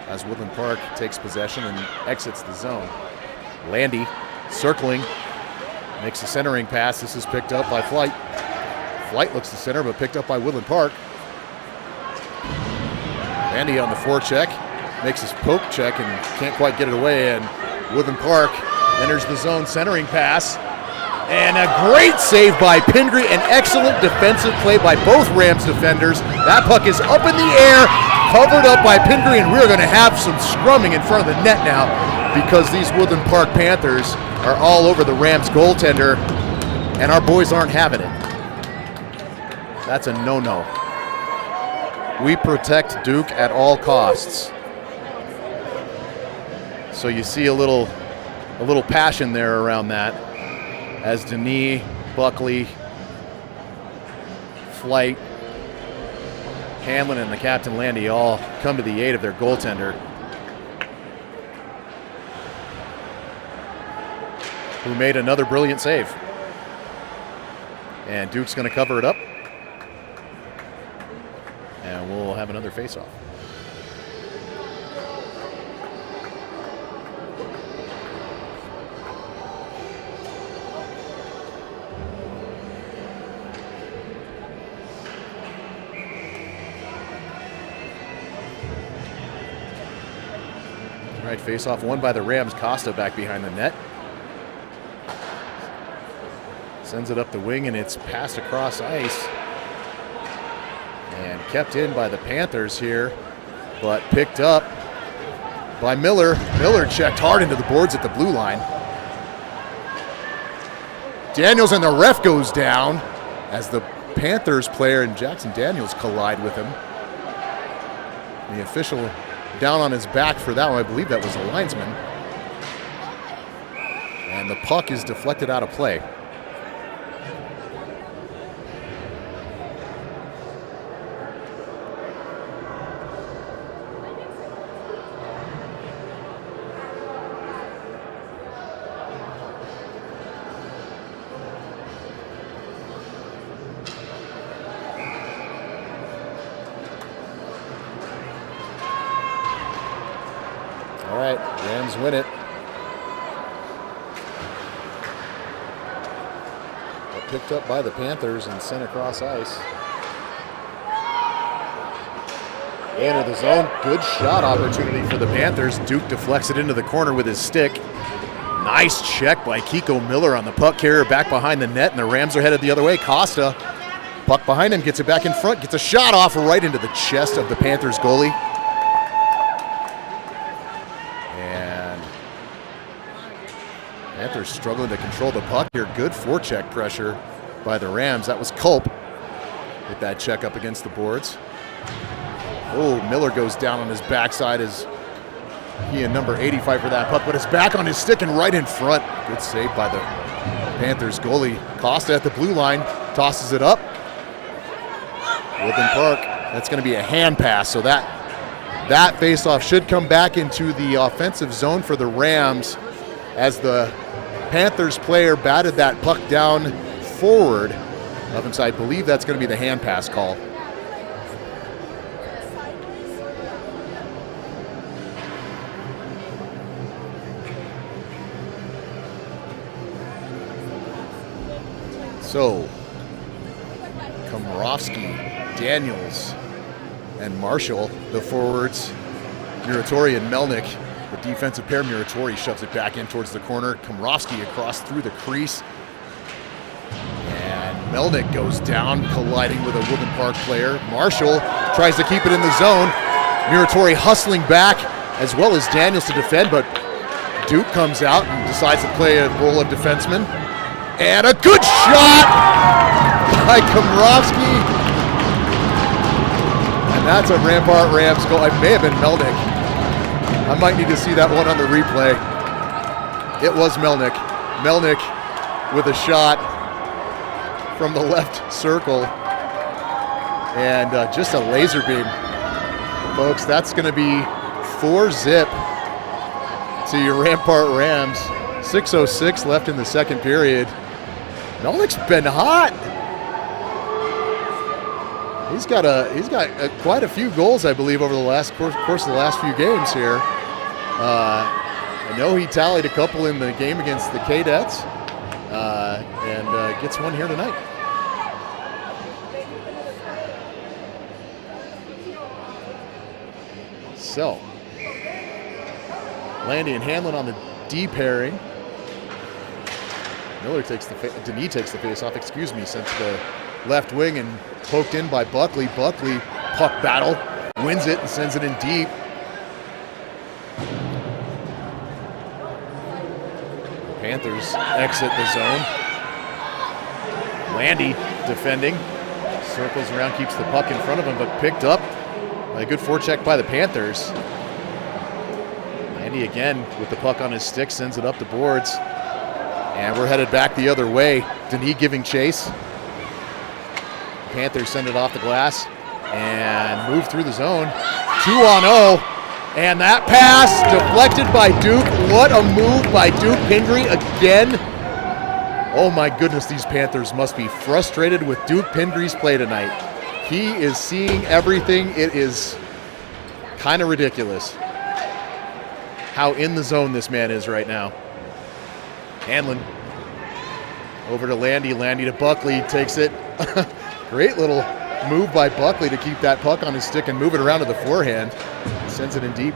as Woodland Park takes possession and exits the zone. Landy circling, makes a centering pass. This is picked up by Flight. Flight looks to center, but picked up by Woodland Park. Landy on the forecheck, makes his poke check and can't quite get it away, and Woodland Park enters the zone, centering pass. And a great save by Pindry, an excellent defensive play by both Rams defenders. That puck is up in the air, covered up by Pindry, and we're going to have some scrumming in front of the net now because these Woodland Park Panthers are all over the Rams goaltender, and our boys aren't having it. That's a no-no. We protect Duke at all costs. So you see a little passion there around that, as Denis, Buckley, Flight, Hanlon, and the captain Landy all come to the aid of their goaltender, who made another brilliant save. And Duke's going to cover it up, and we'll have another face-off. All right, face-off won by the Rams. Costa back behind the net. Sends it up the wing, and it's passed across ice. And kept in by the Panthers here, but picked up by Miller. Miller checked hard into the boards at the blue line. Daniels, and the ref goes down as the Panthers player and Jackson Daniels collide with him. The official down on his back for that one. I believe that was a linesman. And the puck is deflected out of play. Rams win it. But picked up by the Panthers and sent across ice. Into the zone. Good shot opportunity for the Panthers. Duke deflects it into the corner with his stick. Nice check by Kiko Miller on the puck carrier back behind the net, and the Rams are headed the other way. Costa, puck behind him, gets it back in front, gets a shot off right into the chest of the Panthers goalie. And Panthers struggling to control the puck here. Good forecheck pressure by the Rams. That was Culp with that check up against the boards. Oh, Miller goes down on his backside as he and number 85 for that puck, but it's back on his stick and right in front. Good save by the Panthers goalie. Costa at the blue line, tosses it up. Woodland Park, that's going to be a hand pass, so that faceoff should come back into the offensive zone for the Rams as the Panthers player batted that puck down forward of him, so I believe that's going to be the hand pass call. So, Komrovsky, Daniels, and Marshall, the forwards. Muratori and Melnick, the defensive pair. Muratori shoves it back in towards the corner. Komrovsky across through the crease. And Melnick goes down, colliding with a Woodland Park player. Marshall tries to keep it in the zone. Muratori hustling back, as well as Daniels to defend, but Duke comes out and decides to play a role of defenseman. And a good shot by Komrovsky. And that's a Rampart Rams goal. It may have been Melnick. I might need to see that one on the replay. It was Melnick. Melnick with a shot from the left circle. And just a laser beam. Folks, that's going to be 4-zip to your Rampart Rams. 6:06 left in the second period. Melnick's been hot. He's got quite a few goals, I believe, over the course of the last few games here. I know he tallied a couple in the game against the Cadets, and gets one here tonight. So, Landy and Hanlon on the D pairing. Miller Denis takes the face off, sent to the left wing and poked in by Buckley. Buckley, puck battle, wins it and sends it in deep. Panthers exit the zone. Landy defending, circles around, keeps the puck in front of him, but picked up. A good forecheck by the Panthers. Landy again with the puck on his stick, sends it up the boards. And we're headed back the other way. Denis giving chase. Panthers send it off the glass and move through the zone. 2-on-0. And that pass deflected by Duke. What a move by Duke Pingree again. Oh my goodness, these Panthers must be frustrated with Duke Pingree's play tonight. He is seeing everything. It is kind of ridiculous how in the zone this man is right now. Hanlon over to Landy. Landy to Buckley, takes it. Great little move by Buckley to keep that puck on his stick and move it around to the forehand. Sends it in deep.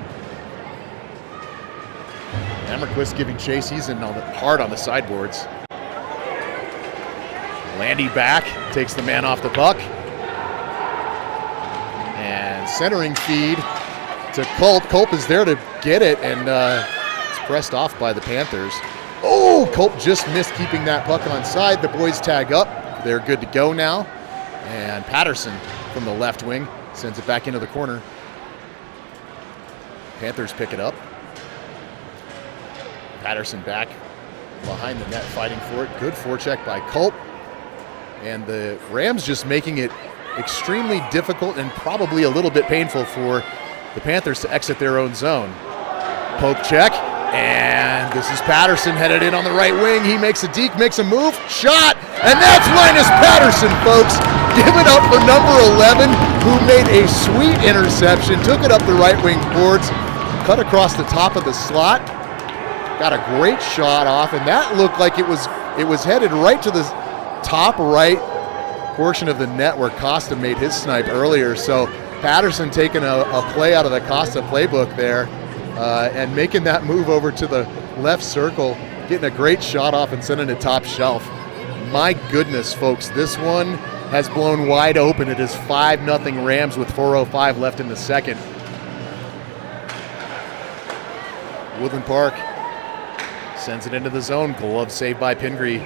Emmerquist giving chase. He's in hard on the sideboards. Landy back, takes the man off the puck. And centering feed to Culp. Culp is there to get it, and it's pressed off by the Panthers. Oh, Culp just missed keeping that puck on side. The boys tag up. They're good to go now. And Patterson from the left wing sends it back into the corner. Panthers pick it up. Patterson back behind the net fighting for it. Good forecheck by Culp. And the Rams just making it extremely difficult and probably a little bit painful for the Panthers to exit their own zone. Poke check. And this is Patterson headed in on the right wing. He makes a deke, makes a move, shot, and that's Linus Patterson, folks. Give it up for number 11, who made a sweet interception, took it up the right wing boards, cut across the top of the slot, got a great shot off, and that looked like it was headed right to the top right portion of the net where Costa made his snipe earlier. So Patterson taking a play out of the Costa playbook there and making that move over to the left circle, getting a great shot off and sending it top shelf. My goodness, folks, this one has blown wide open. It is 5-0 Rams with 4:05 left in the second. Woodland Park sends it into the zone. Glove saved by Pingree.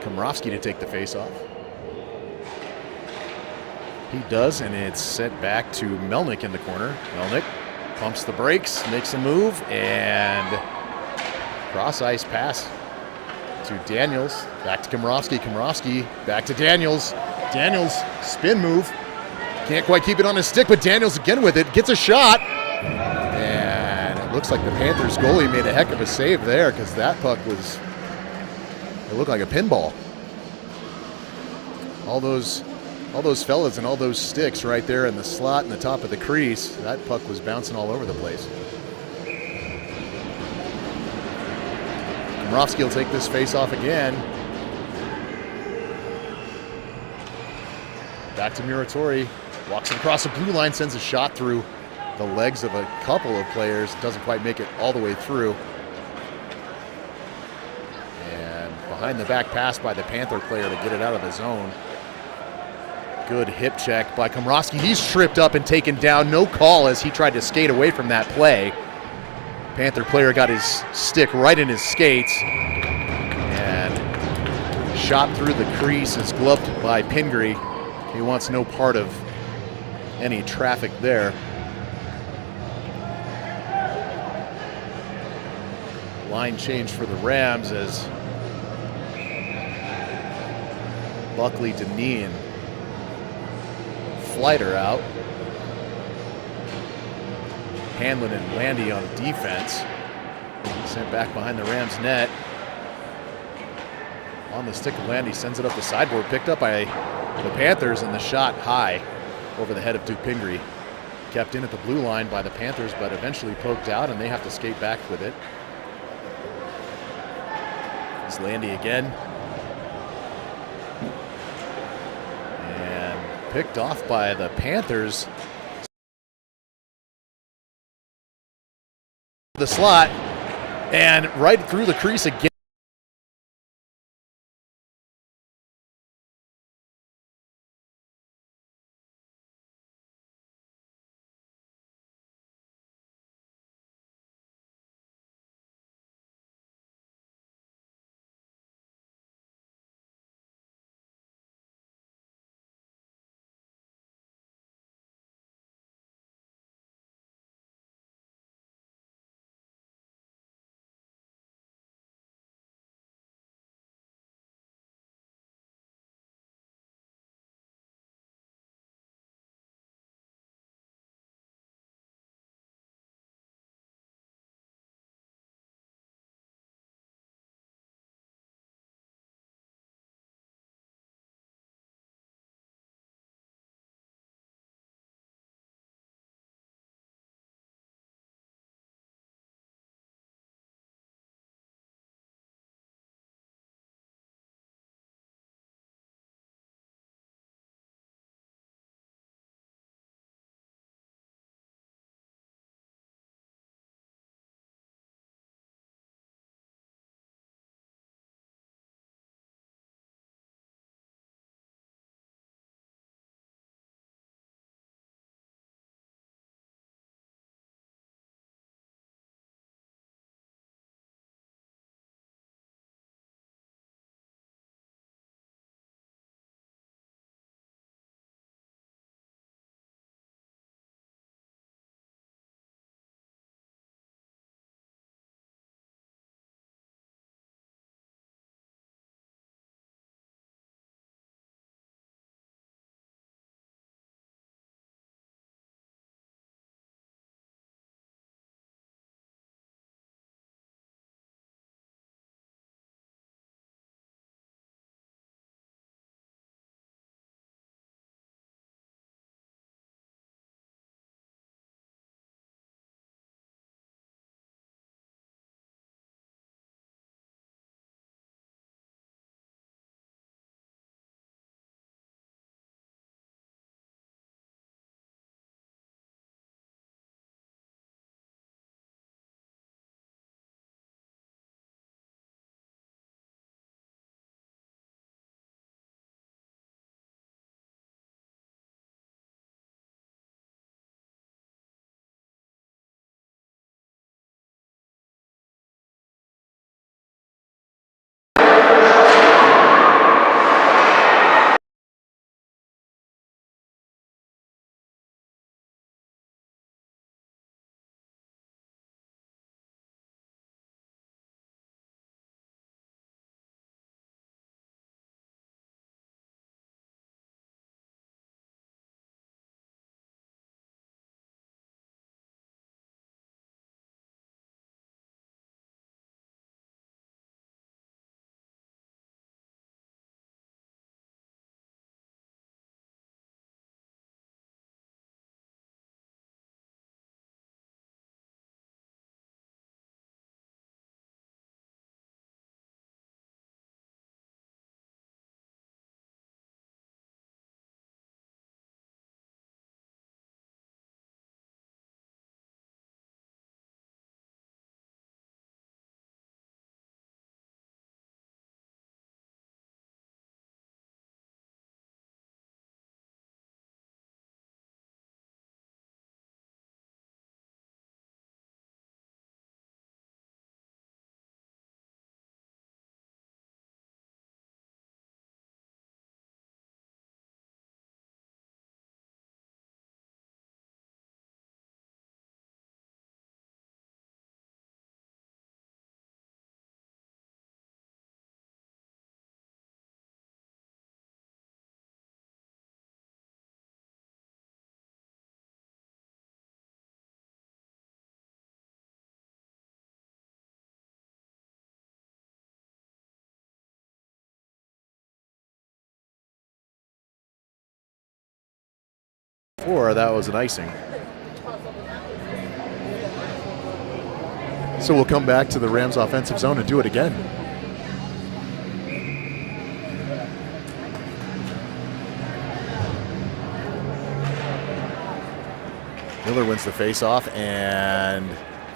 Komrovsky to take the face-off. He does, and it's sent back to Melnick in the corner. Melnick pumps the brakes, makes a move, and cross-ice pass to Daniels. Back to Komrovsky. Komrovsky back to Daniels. Daniels, spin move. Can't quite keep it on his stick, but Daniels again with it. Gets a shot. And it looks like the Panthers goalie made a heck of a save there, because that puck was, it looked like a pinball. All those fellas and all those sticks right there in the slot in the top of the crease, that puck was bouncing all over the place. Komrovsky will take this face off again. Back to Muratori. Walks across the blue line, sends a shot through the legs of a couple of players. Doesn't quite make it all the way through. And behind the back pass by the Panther player to get it out of the zone. Good hip check by Komrovsky. He's tripped up and taken down. No call as he tried to skate away from that play. Panther player got his stick right in his skates and shot through the crease. Is gloved by Pingree. He wants no part of any traffic there. Line change for the Rams as Buckley, Deneen, Flighter out. Hanlon and Landy on defense. Sent back behind the Rams net. On the stick of Landy, sends it up the sideboard. Picked up by the Panthers, and the shot high over the head of Duke Pingree. Kept in at the blue line by the Panthers, but eventually poked out, and they have to skate back with it. It's Landy again. And picked off by the Panthers. The slot, and right through the crease again. before, that was an icing. So we'll come back to the Rams offensive zone and do it again. Miller wins the faceoff, and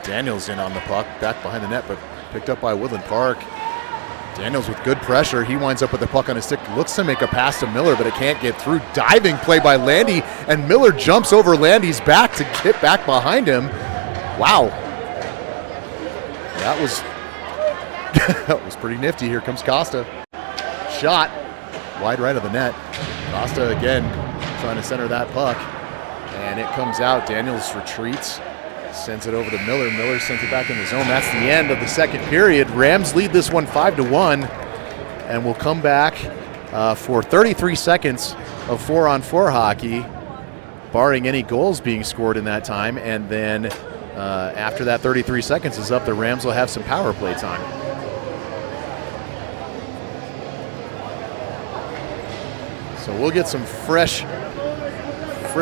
Daniels in on the puck, back behind the net, but picked up by Woodland Park. Daniels with good pressure. He winds up with the puck on his stick, looks to make a pass to Miller, but it can't get through. Diving play by Landy, and Miller jumps over Landy's back to get back behind him. Wow. That was that was pretty nifty. Here comes Costa. Shot wide right of the net. Costa again trying to center that puck, and it comes out. Daniels retreats, sends it over to Miller. Miller sends it back in the zone. That's the end of the second period. Rams lead this one 5-1, and we'll come back for 33 seconds of 4-on-4 hockey, barring any goals being scored in that time. And then after that 33 seconds is up, the Rams will have some power play time. So we'll get some fresh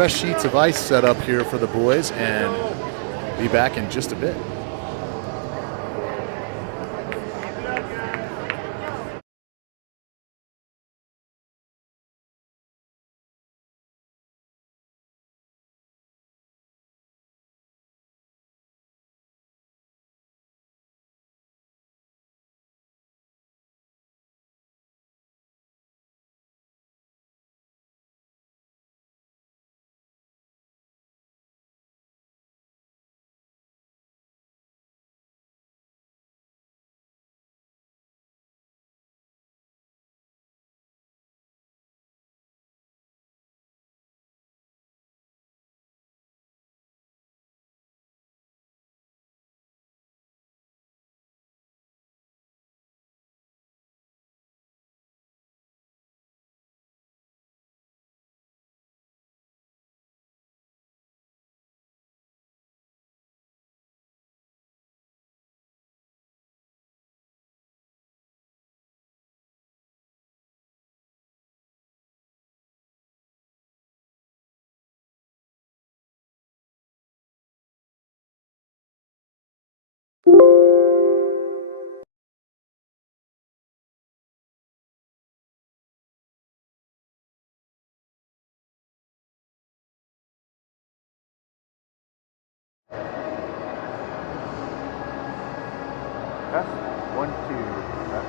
sheets of ice set up here for the boys, and be back in just a bit. Test 1, 2. Test.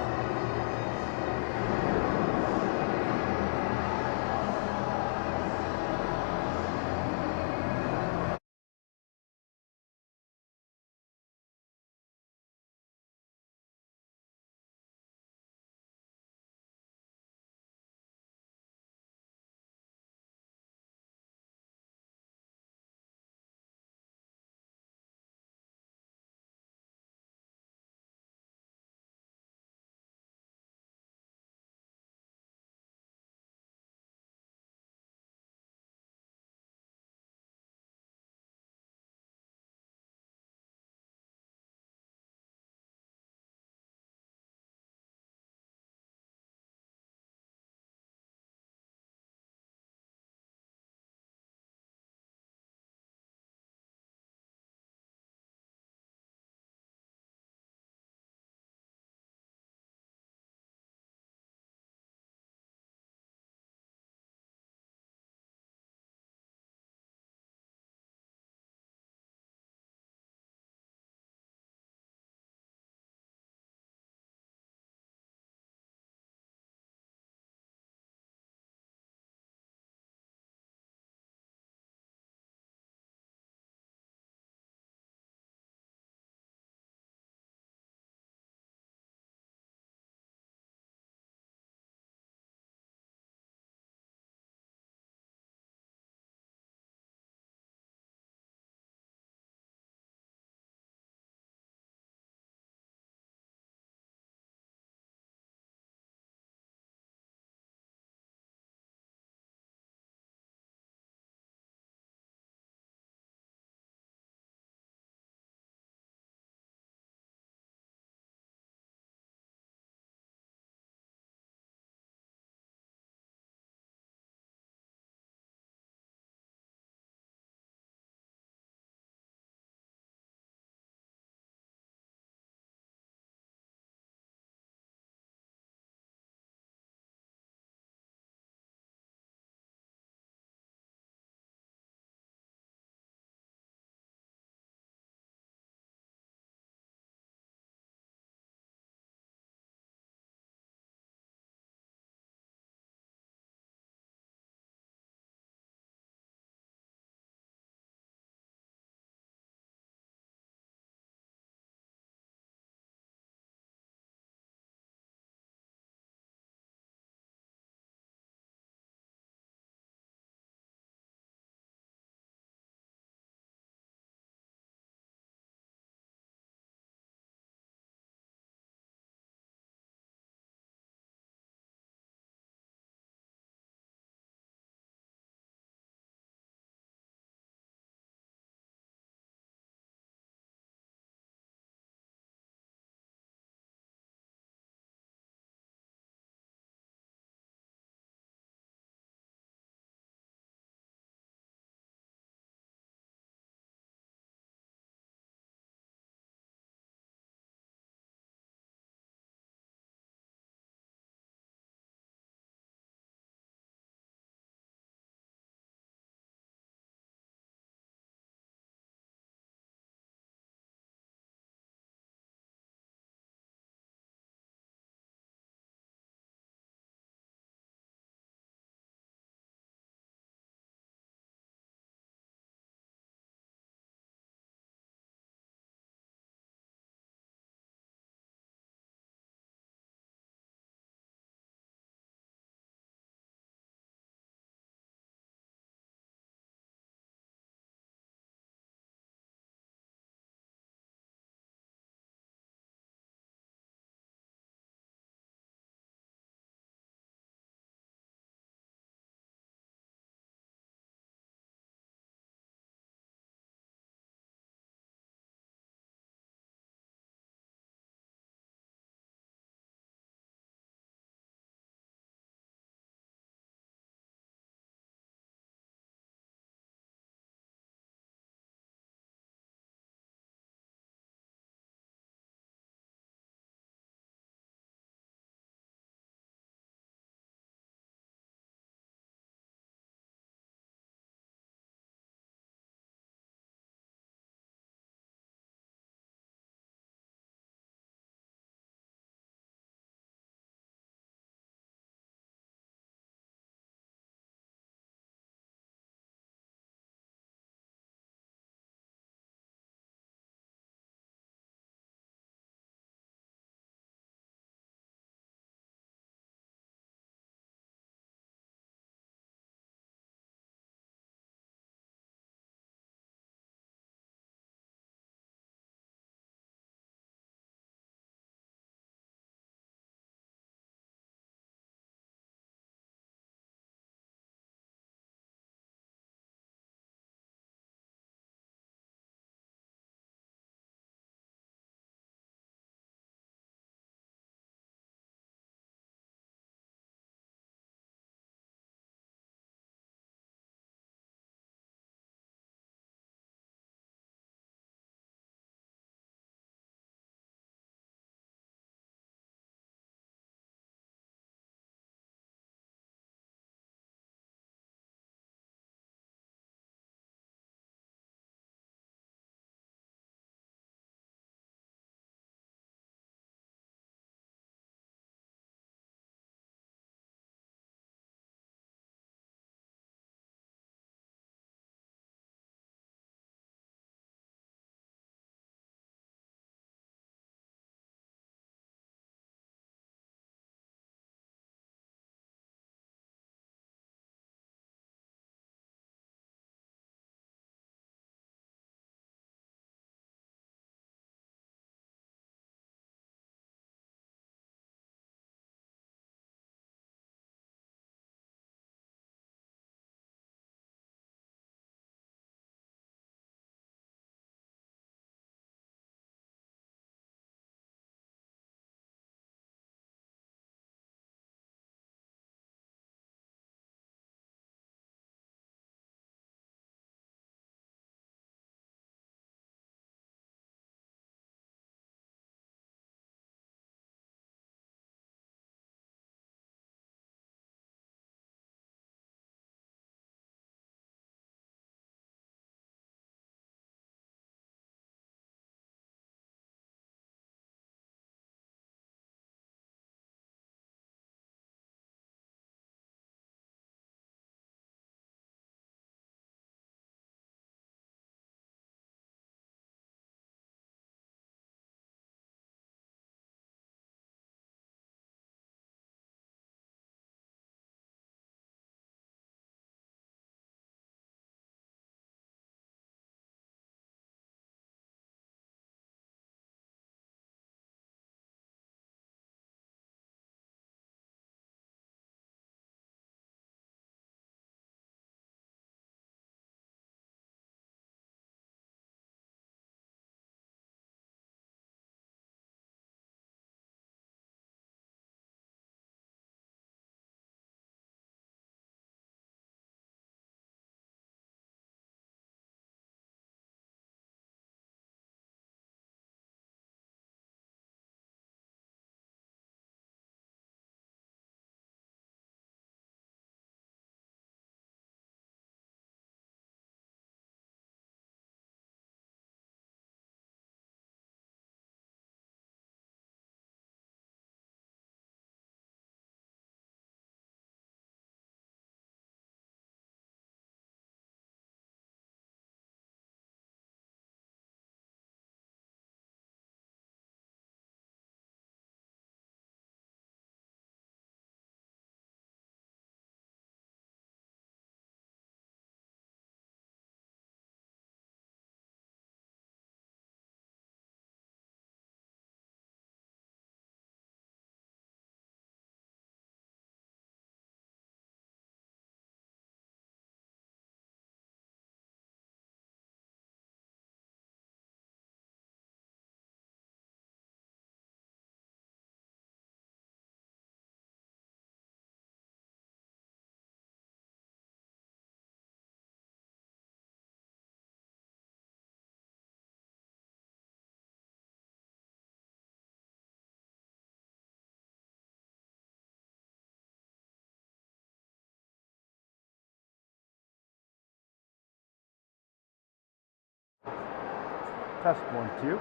Test 1 2.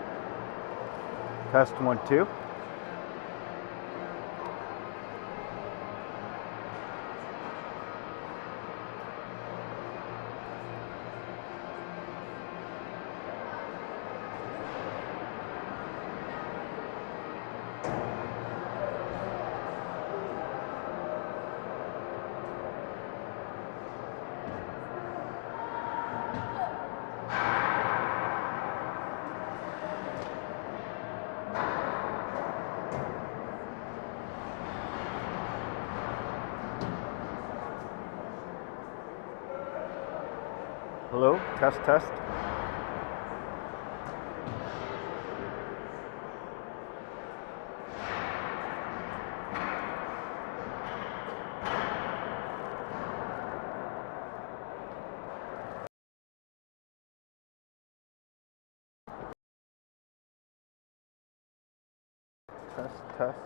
Test 1 2. Hello, test, test. Test, test.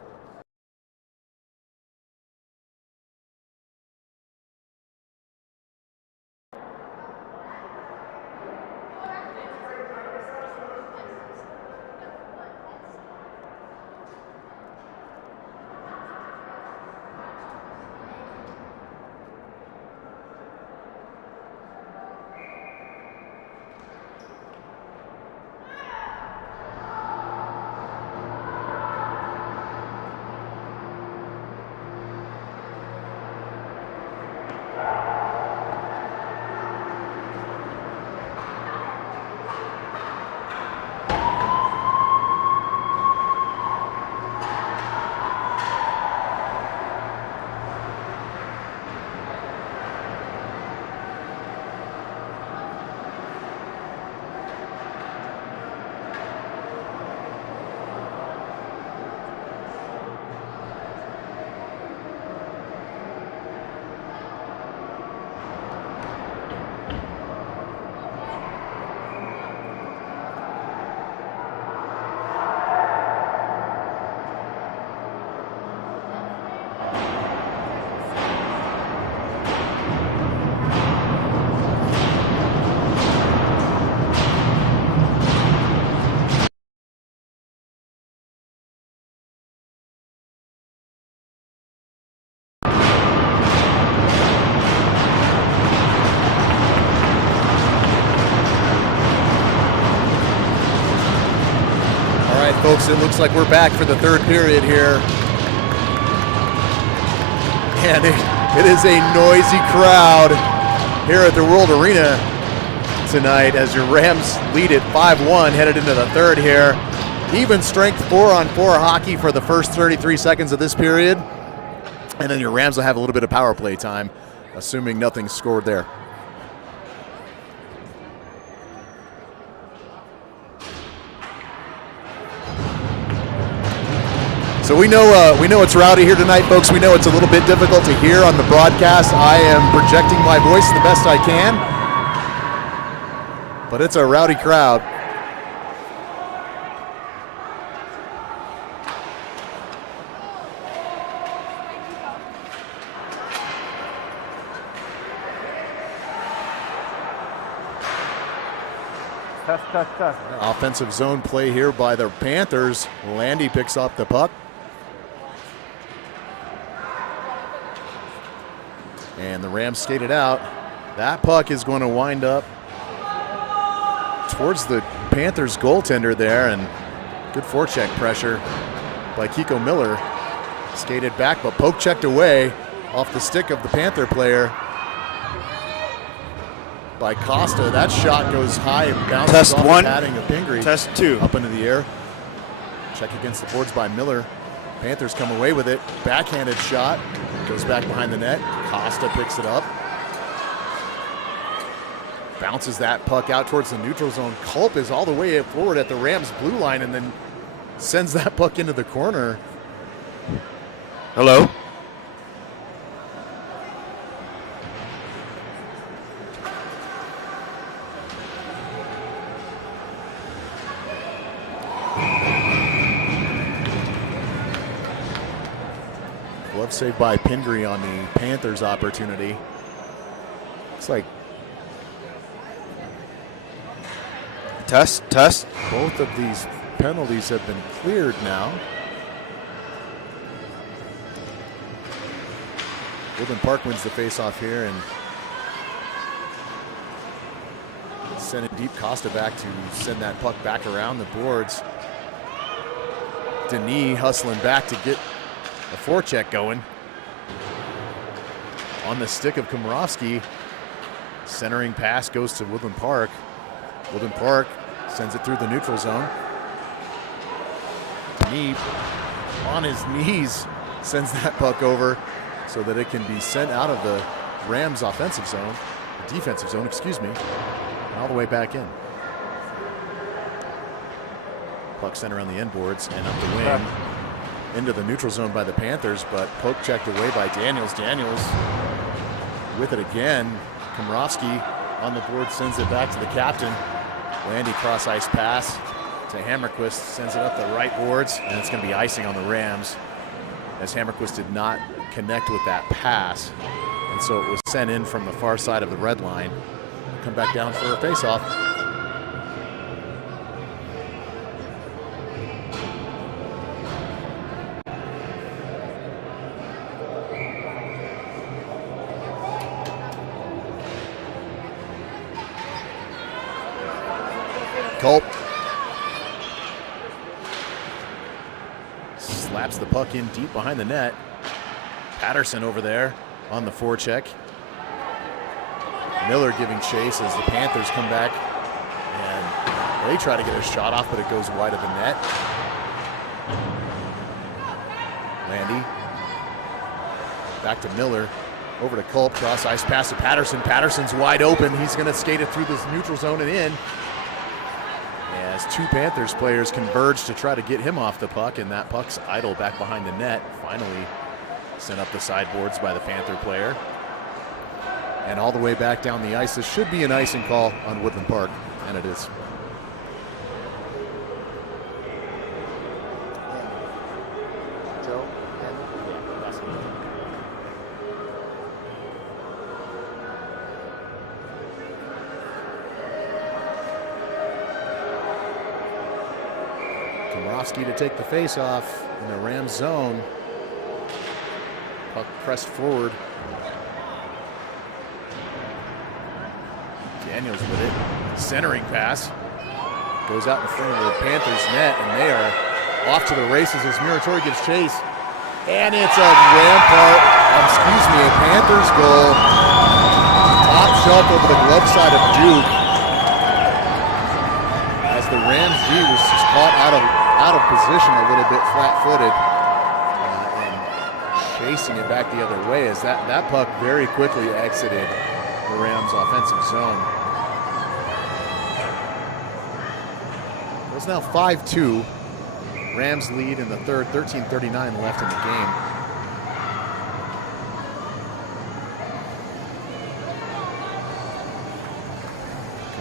Folks, it looks like we're back for the third period here. And it is a noisy crowd here at the World Arena tonight as your Rams lead it 5-1 headed into the third here. Even strength 4-on-4 hockey for the first 33 seconds of this period. And then your Rams will have a little bit of power play time, assuming nothing's scored there. So we know it's rowdy here tonight, folks. We know it's a little bit difficult to hear on the broadcast. I am projecting my voice the best I can, but it's a rowdy crowd. Test, test, test. Offensive zone play here by the Panthers. Landy picks up the puck. And the Rams skated out. That puck is going to wind up towards the Panthers goaltender there, and good forecheck pressure by Kiko Miller. Skated back, but poke checked away off the stick of the Panther player by Costa. That shot goes high and bounces Test off one. the padding of Pingree. Test two. Up into the air. Check against the boards by Miller. Panthers come away with it. Backhanded shot. Goes back behind the net. Costa picks it up. Bounces that puck out towards the neutral zone. Culp is all the way forward at the Rams blue line and then sends that puck into the corner. Hello? Glove save by Pingree on the Panthers opportunity. Looks like Test. Both of these penalties have been cleared now. Woodland Park wins the face-off here and send it deep. Costa back to send that puck back around the boards. Denis hustling back to get a forecheck going. On the stick of Komrovsky. Centering pass goes to Woodland Park. Woodland Park sends it through the neutral zone. Denis on his knees sends that puck over so that it can be sent out of the Rams defensive zone, excuse me, and all the way back in. Puck sent around the end boards and up the wing into the neutral zone by the Panthers, but poke checked away by Daniels. Daniels with it again. Komrovsky on the board sends it back to the captain. Landy cross ice pass to Hammerquist, sends it up the right boards, and it's going to be icing on the Rams as Hammerquist did not connect with that pass, and so it was sent in from the far side of the red line. Come back down for a face-off. Culp slaps the puck in deep behind the net. Patterson over there on the forecheck. Miller giving chase as the Panthers come back and they try to get a shot off, but it goes wide of the net. Landy back to Miller, over to Culp, cross ice pass to Patterson. Patterson's wide open. He's going to skate it through this neutral zone and in. As two Panthers players converge to try to get him off the puck, and that puck's idle back behind the net. Finally sent up the sideboards by the Panther player. And all the way back down the ice. This should be an icing call on Woodland Park, and it is. Komrovsky to take the face-off in the Rams zone. Puck pressed forward. Daniels with it. Centering pass. Goes out in front of the Panthers net, and they are off to the races as Muratori gives chase. And it's a a Panthers goal. Top shelf over the glove side of Duke. As the Rams D was just caught out of position a little bit flat-footed. Chasing it back the other way as that puck very quickly exited the Rams' offensive zone. It's now 5-2. Rams lead in the third, 13:39 left in the game.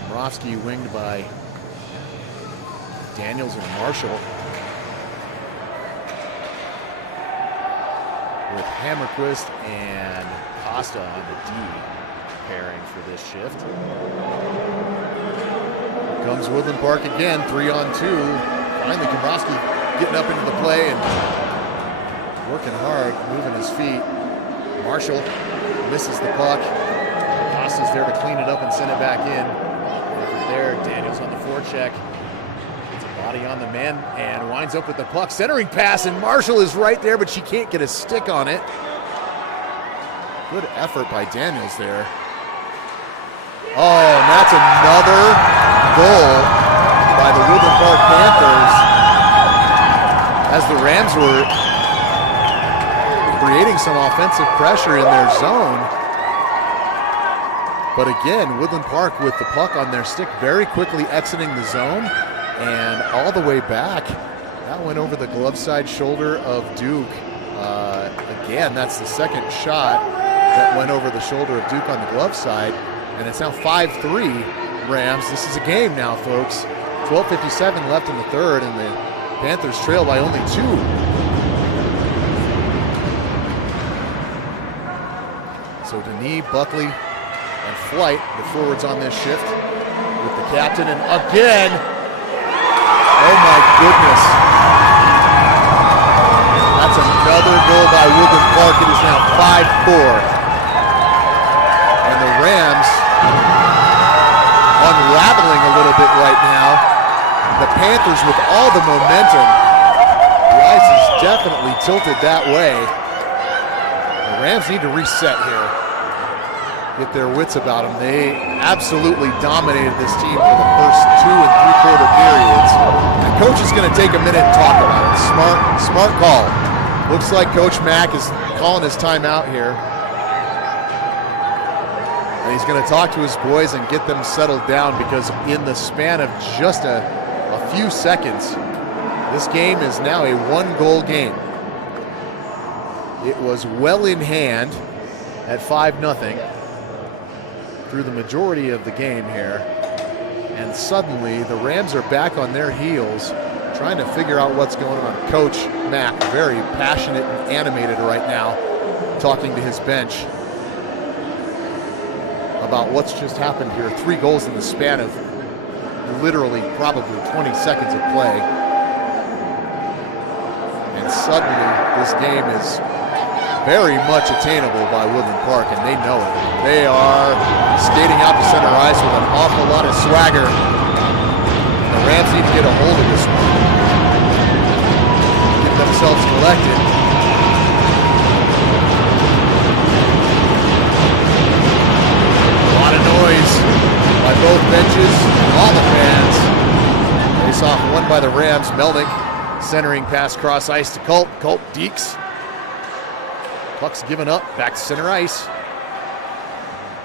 Komrovsky winged by Daniels and Marshall. With Hammerquist and Costa on the D pairing for this shift. Comes Woodland Park again, 3-on-2. Finally, Komrovsky getting up into the play and working hard, moving his feet. Marshall misses the puck. Costa's there to clean it up and send it back in. Over there, Daniels on the forecheck. Body on the man and winds up with the puck. Centering pass, and Marshall is right there, but she can't get a stick on it. Good effort by Daniels there. Oh, and that's another goal by the Woodland Park Panthers as the Rams were creating some offensive pressure in their zone. But again, Woodland Park with the puck on their stick, very quickly exiting the zone. And all the way back, that went over the glove side shoulder of Duke. Again, that's the second shot that went over the shoulder of Duke on the glove side. And it's now 5-3 Rams. This is a game now, folks. 12:57 left in the third, and the Panthers trail by only 2. So Denis, Buckley, and Flight, the forwards on this shift, with the captain, and again, oh my goodness. That's another goal by Woodland Park. It is now 5-4. And the Rams unraveling a little bit right now. The Panthers with all the momentum. The ice is definitely tilted that way. The Rams need to reset here. Get their wits about them. They absolutely dominated this team for the first 2 and 3/4 periods. And coach is going to take a minute and talk about it. Smart call. Looks like Coach Mack is calling his timeout here. And he's going to talk to his boys and get them settled down, because in the span of just a few seconds, this game is now a 1-goal game. It was well in hand at 5-0 through the majority of the game here. And suddenly the Rams are back on their heels, trying to figure out what's going on. Coach Mack, very passionate and animated right now, talking to his bench about what's just happened here. 3 goals in the span of literally probably 20 seconds of play. And suddenly this game is very much attainable by Woodland Park, and they know it. They are skating out to center ice with an awful lot of swagger. The Rams need to get a hold of this one. Get themselves collected. A lot of noise by both benches, all the fans. Face off won by the Rams. Melnick centering pass cross ice to Culp. Culp dekes. Puck's given up, back to center ice.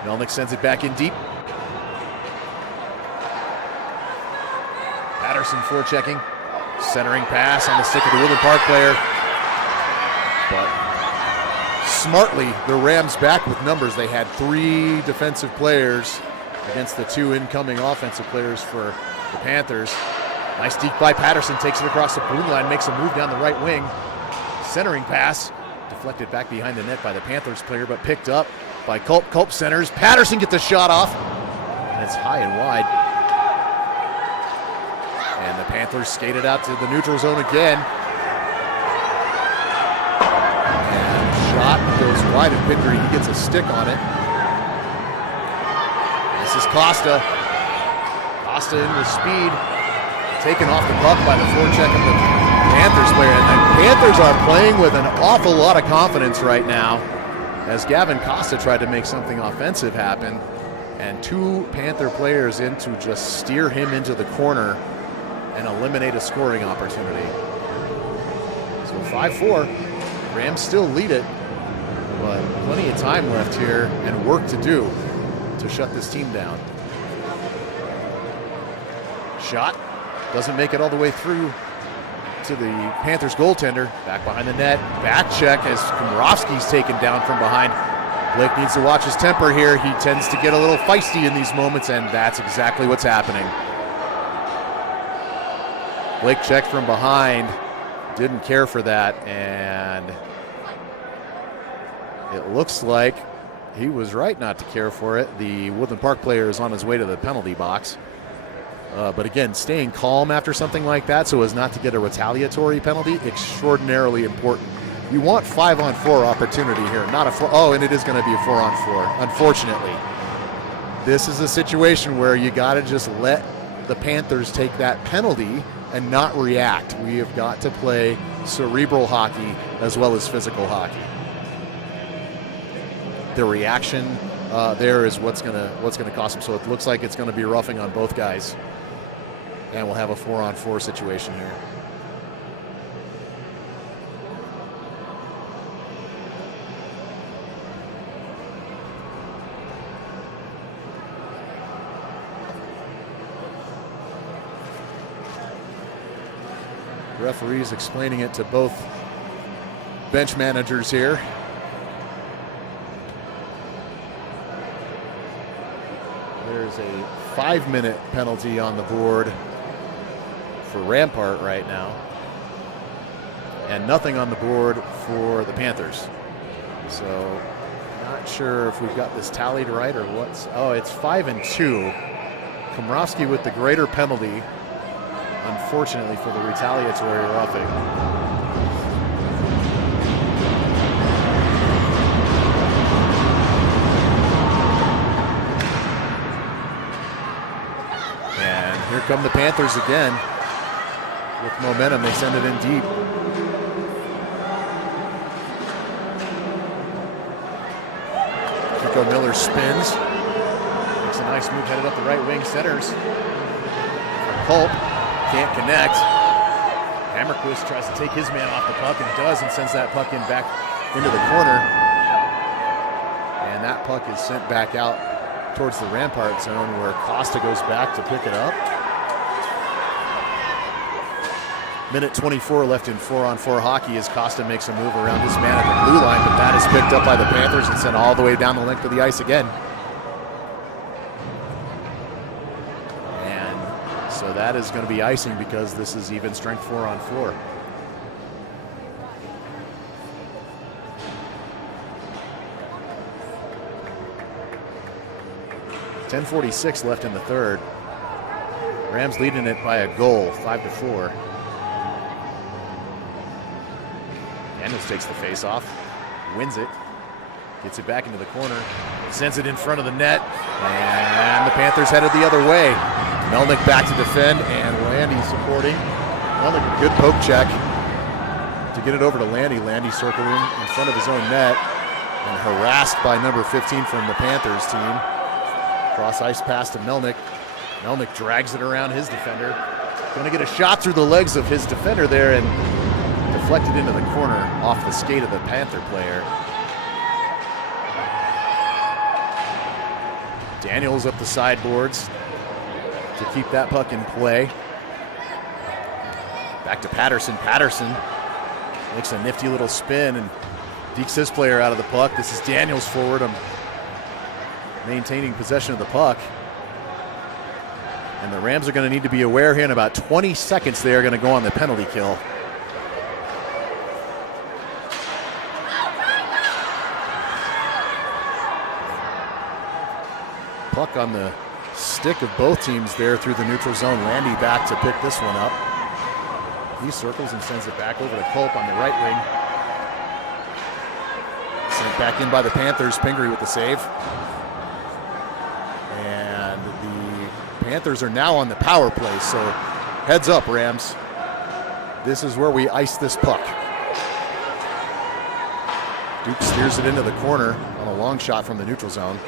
Melnick sends it back in deep. Patterson forechecking. Centering pass on the stick of the Woodland Park player. But smartly, the Rams back with numbers. They had 3 defensive players against the 2 incoming offensive players for the Panthers. Nice deke by Patterson, takes it across the blue line, makes a move down the right wing. Centering pass. Deflected back behind the net by the Panthers player, but picked up by Culp. Culp centers. Patterson gets the shot off, and it's high and wide. And the Panthers skated out to the neutral zone again. And shot goes wide of Pingree. He gets a stick on it. This is Costa. Costa in with speed. Taken off the puck by the forecheck of the Panthers player, and the Panthers are playing with an awful lot of confidence right now, as Gavin Costa tried to make something offensive happen, and 2 Panther players in to just steer him into the corner and eliminate a scoring opportunity. So 5-4, Rams still lead it, but plenty of time left here and work to do to shut this team down. Shot doesn't make it all the way through to the Panthers goaltender. Back behind the net. Back check as Komrovsky's taken down from behind. Blake needs to watch his temper here. He tends to get a little feisty in these moments, and that's exactly what's happening. Blake checked from behind. Didn't care for that, and it looks like he was right not to care for it. The Woodland Park player is on his way to the penalty box. But again, staying calm after something like that so as not to get a retaliatory penalty, extraordinarily important. You want 5-on-4 opportunity here, not a 4. Oh, and it is going to be a 4-on-4, unfortunately. This is a situation where you got to just let the Panthers take that penalty and not react. We have got to play cerebral hockey as well as physical hockey. The reaction there is what's going to cost them. So it looks like it's going to be roughing on both guys. And we'll have a 4-on-4 situation here. Referees explaining it to both bench managers here. There's a 5-minute penalty on the board for Rampart right now, and nothing on the board for the Panthers. So not sure if we've got this tallied right or what's. Oh, it's 5-2 Komrovsky with the greater penalty, unfortunately, for the retaliatory roughing. And here come the Panthers again. With momentum, they send it in deep. Kiko Miller spins. Makes a nice move, headed up the right wing, centers. Culp can't connect. Hammerquist tries to take his man off the puck and does, and sends that puck in back into the corner. And that puck is sent back out towards the Rampart zone where Costa goes back to pick it up. Minute 24 left in 4-on-4 hockey as Costa makes a move around his man at the blue line, but that is picked up by the Panthers and sent all the way down the length of the ice again. And so that is going to be icing because this is even strength 4-on-4. .10:46 left in the third. Rams leading it by a goal, 5-4. Daniels takes the face-off, wins it, gets it back into the corner, sends it in front of the net, and the Panthers headed the other way. Melnick back to defend, and Landy supporting. Melnick a good poke check to get it over to Landy. Landy circling in front of his own net and harassed by number 15 from the Panthers team. Cross ice pass to Melnick. Melnick drags it around his defender. Going to get a shot through the legs of his defender there and deflected into the corner off the skate of the Panther player. Daniels up the sideboards to keep that puck in play. Back to Patterson. Patterson makes a nifty little spin and dekes his player out of the puck. This is Daniels forward, maintaining possession of the puck. And the Rams are going to need to be aware here in about 20 seconds they are going to go on the penalty kill. Puck on the stick of both teams there through the neutral zone. Landy back to pick this one up. He circles and sends it back over to Culp on the right wing. Sent back in by the Panthers. Pingree with the save. And the Panthers are now on the power play, so heads up, Rams. This is where we ice this puck. Duke steers it into the corner on a long shot from the neutral zone.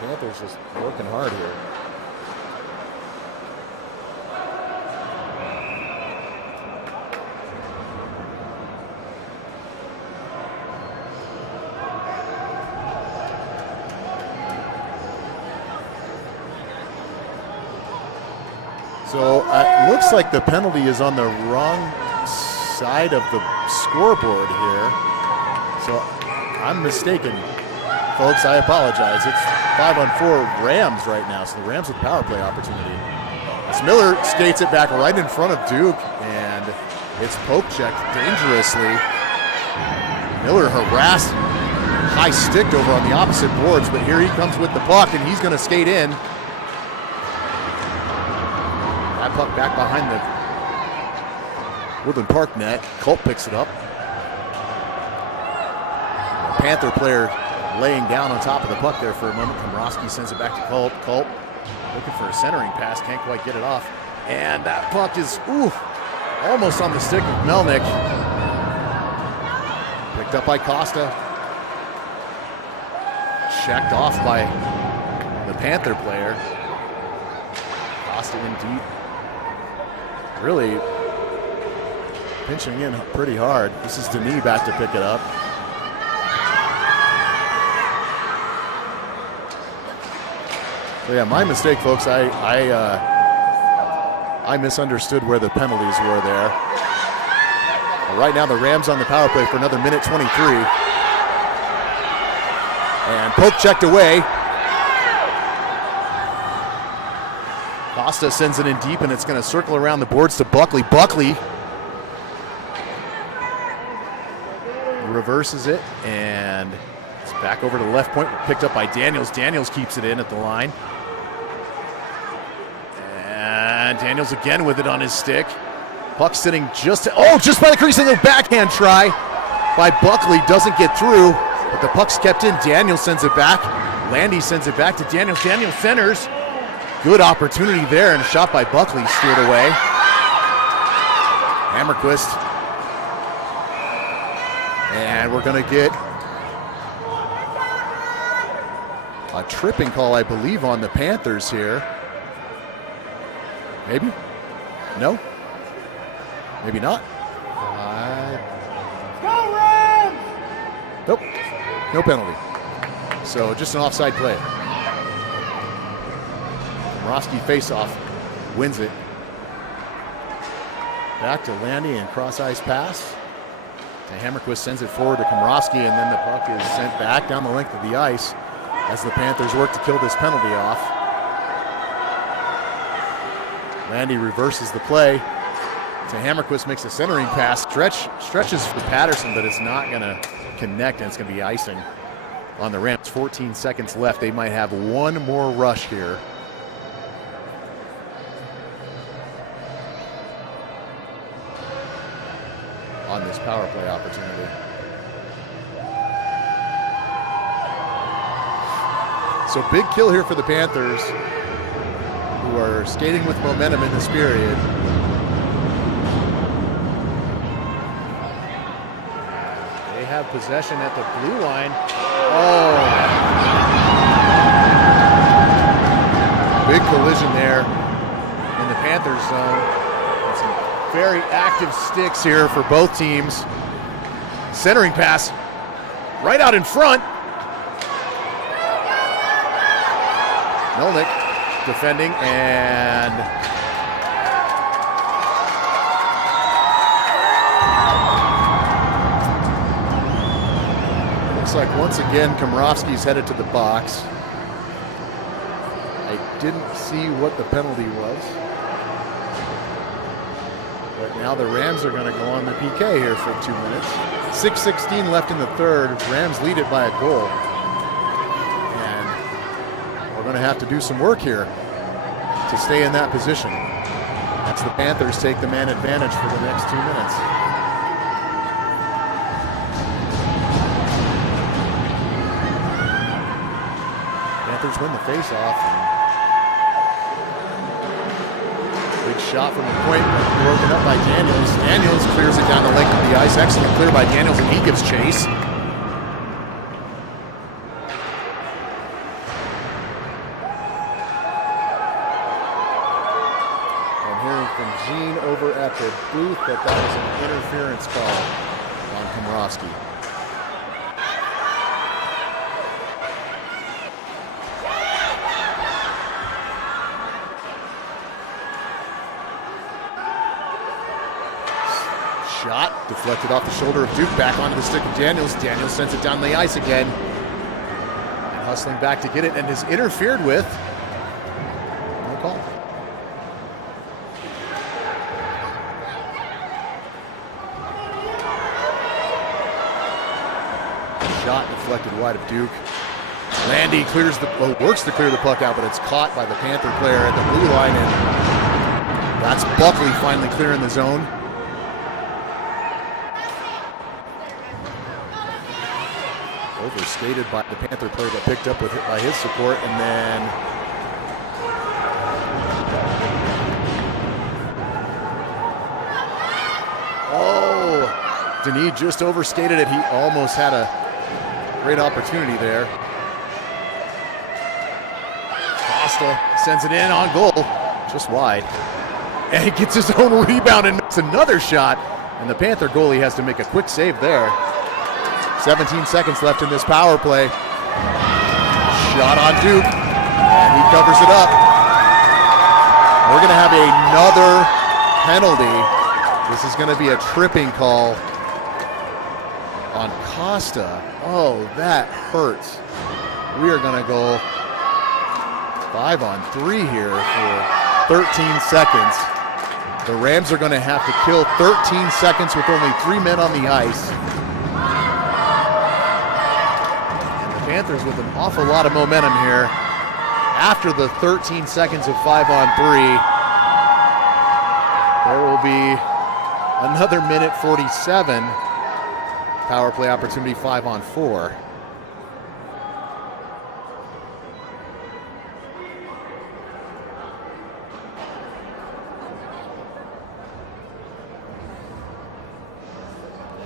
Panthers just working hard here. So it looks like the penalty is on the wrong side of the scoreboard here. So I'm mistaken. Folks, I apologize. It's 5-on-4 Rams right now, so the Rams with the power play opportunity. As Miller skates it back right in front of Duke, and it's poke checked dangerously. Miller harassed, high sticked over on the opposite boards, but here he comes with the puck, and he's going to skate in. That puck back behind the Woodland Park net. Culp picks it up. The Panther player laying down on top of the puck there for a moment. Komrovsky sends it back to Culp. Culp looking for a centering pass, can't quite get it off. And that puck is almost on the stick of Melnick. Picked up by Costa. Checked off by the Panther player. Costa in deep. Really pinching in pretty hard. This is Denis back to pick it up. So yeah, my mistake, folks. I misunderstood where the penalties were there. Well, right now, the Rams on the power play for another minute 23. And poke checked away. Costa sends it in deep, and it's going to circle around the boards to Buckley. Buckley reverses it, and it's back over to the left point, picked up by Daniels. Daniels keeps it in at the line. And Daniels again with it on his stick. Puck sitting just by the crease, and the backhand try by Buckley doesn't get through, but the puck's kept in. Daniels sends it back. Landy sends it back to Daniels. Daniels centers. Good opportunity there, and a shot by Buckley steered away. Hammerquist. And we're going to get a tripping call, I believe, on the Panthers here. Maybe? No? Maybe not? Go Rams! Nope. No penalty. So just an offside play. Komrosky face-off. Wins it. Back to Landy and cross-ice pass. And Hammerquist sends it forward to Komrosky, and then the puck is sent back down the length of the ice as the Panthers work to kill this penalty off. Landy reverses the play. So Hammerquist makes a centering pass. Stretches for Patterson, but it's not going to connect, and it's going to be icing on the Rams. 14 seconds left. They might have one more rush here. On this power play opportunity. So big kill here for the Panthers, who are skating with momentum in this period. They have possession at the blue line. Oh! Big collision there in the Panthers zone. Very active sticks here for both teams. Centering pass right out in front. Melnick defending, and looks like once again Komrosky's headed to the box. I didn't see what the penalty was. But now the Rams are going to go on the PK here for 2 minutes. 6:16 left in the third. Rams lead it by a goal. And we're going to have to do some work here to stay in that position. That's the Panthers take the man advantage for the next 2 minutes. Panthers win the faceoff. Big shot from the point, broken up by Daniels. Daniels clears it down the length of the ice. Excellent clear by Daniels, and he gives chase. I'm hearing from Gene over at the booth that was an interference call on Komrosky. Shot deflected off the shoulder of Duke, back onto the stick of Daniels. Daniels sends it down the ice again. And hustling back to get it, and is interfered with. No call. Shot deflected wide of Duke. Landy works to clear the puck out, but it's caught by the Panther player at the blue line, and that's Buckley finally clearing the zone. Overskated by the Panther player, but picked up by his support, and then Denis just overskated it. He almost had a great opportunity there. Costa sends it in on goal, just wide, and he gets his own rebound and makes another shot, and the Panther goalie has to make a quick save there. 17 seconds left in this power play. Shot on Duke, and he covers it up. We're going to have another penalty. This is going to be a tripping call on Costa. Oh, that hurts. We are going to go 5-on-3 here for 13 seconds. The Rams are going to have to kill 13 seconds with only 3 men on the ice. Panthers with an awful lot of momentum here. After the 13 seconds of 5-on-3, there will be another minute 47 power play opportunity 5-on-4.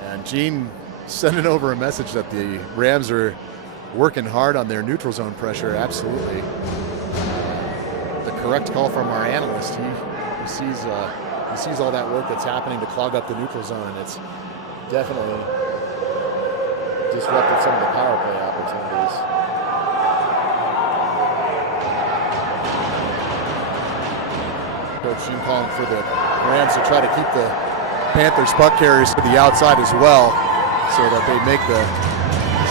And Gene sending over a message that the Rams are working hard on their neutral zone pressure. Absolutely. The correct call from our analyst. He sees all that work that's happening to clog up the neutral zone, and it's definitely disrupted some of the power play opportunities. Coach Gene calling for the Rams to try to keep the Panthers puck carriers to the outside as well, so that they make the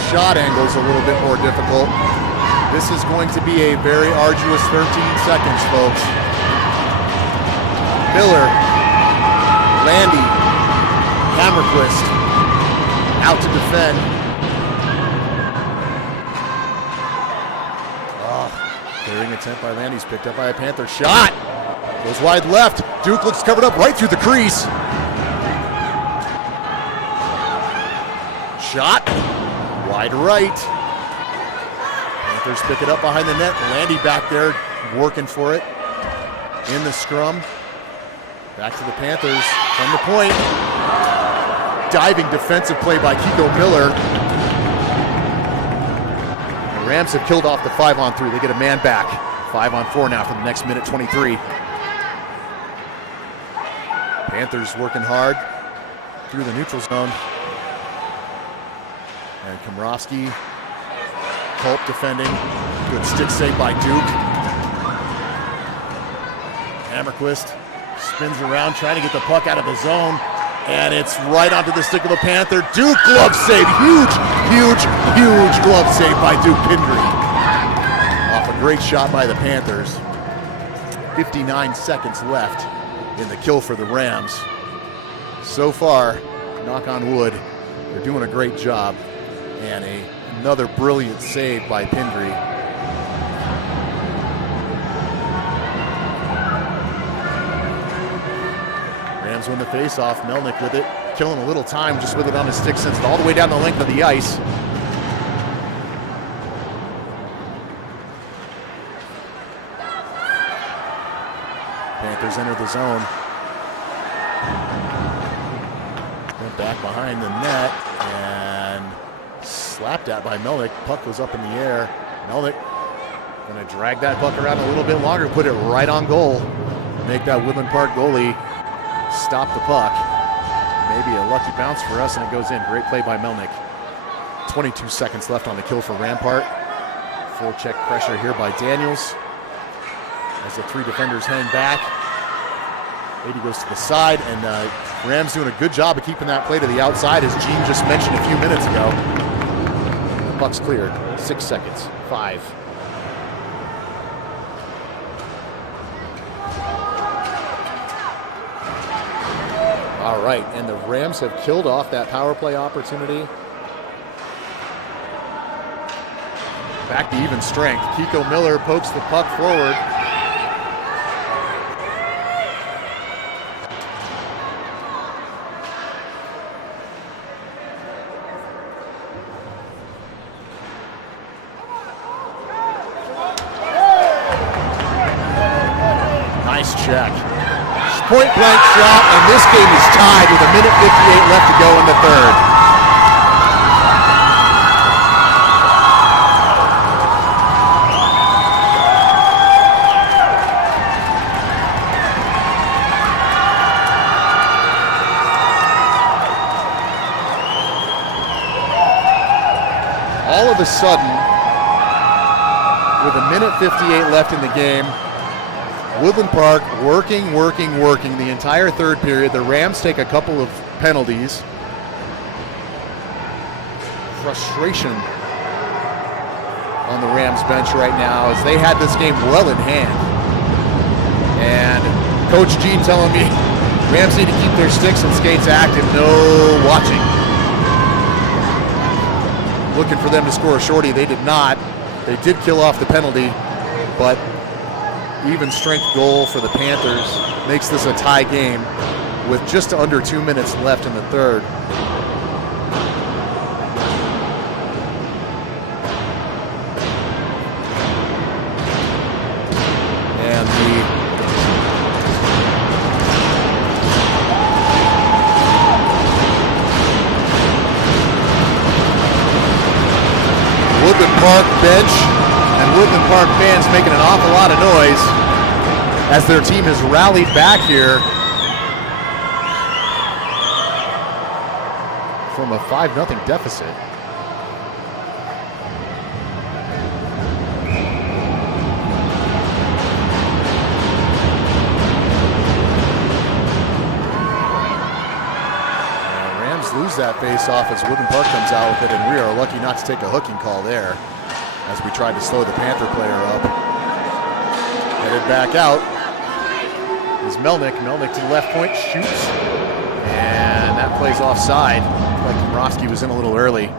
shot angles a little bit more difficult. This is going to be a very arduous 13 seconds, folks. Miller, Landy, Hammerquist out to defend. Clearing attempt by Landy's picked up by a Panther. Shot! Goes wide left. Duke looks covered up right through the crease. Shot. Wide right. Panthers pick it up behind the net. Landy back there working for it in the scrum. Back to the Panthers from the point. Diving defensive play by Kiko Miller. The Rams have killed off the 5-on-3. They get a man back. 5-on-4 now for the next minute 23. Panthers working hard through the neutral zone. And Komrovsky, Culp defending. Good stick save by Duke. Hammerquist spins around trying to get the puck out of the zone. And it's right onto the stick of a Panther. Duke glove save. Huge glove save by Duke Pindry. Off a great shot by the Panthers. 59 seconds left in the kill for the Rams. So far, knock on wood, they're doing a great job. And another brilliant save by Pindry. Rams win the faceoff. Melnick with it, killing a little time just with it on his stick, sends it all the way down the length of the ice. Panthers enter the zone. Went back behind the net and slapped at by Melnick. Puck was up in the air. Melnick gonna drag that puck around a little bit longer, put it right on goal. Make that Woodland Park goalie stop the puck. Maybe a lucky bounce for us, and it goes in. Great play by Melnick. 22 seconds left on the kill for Rampart. Full check pressure here by Daniels. As the three defenders hang back. 80 goes to the side, and Rams doing a good job of keeping that play to the outside, as Gene just mentioned a few minutes ago. The puck's cleared. 6 seconds. 5. All right, and the Rams have killed off that power play opportunity. Back to even strength. Kiko Miller pokes the puck forward. Nice check. Point blank shot, and this game is tied with a minute 58 left to go in the third. All of a sudden, with a minute 58 left in the game, Woodland Park working the entire third period. The Rams take a couple of penalties. Frustration on the Rams bench right now, as they had this game well in hand. And Coach Gene telling me Rams need to keep their sticks and skates active. No watching. looking for them to score a shorty. They did not. They did kill off the penalty, but even strength goal for the Panthers makes this a tie game with just under 2 minutes left in the third. And the Woodland Park bench and Woodland Park fans making an awful lot of noise as their team has rallied back here from a 5-0 deficit. Rams lose that face-off as Woodland Park comes out with it, and we are lucky not to take a hooking call there as we tried to slow the Panther player up. Headed back out is Melnick. Melnick to the left point, shoots, and that plays offside. Like Komrowski was in a little early.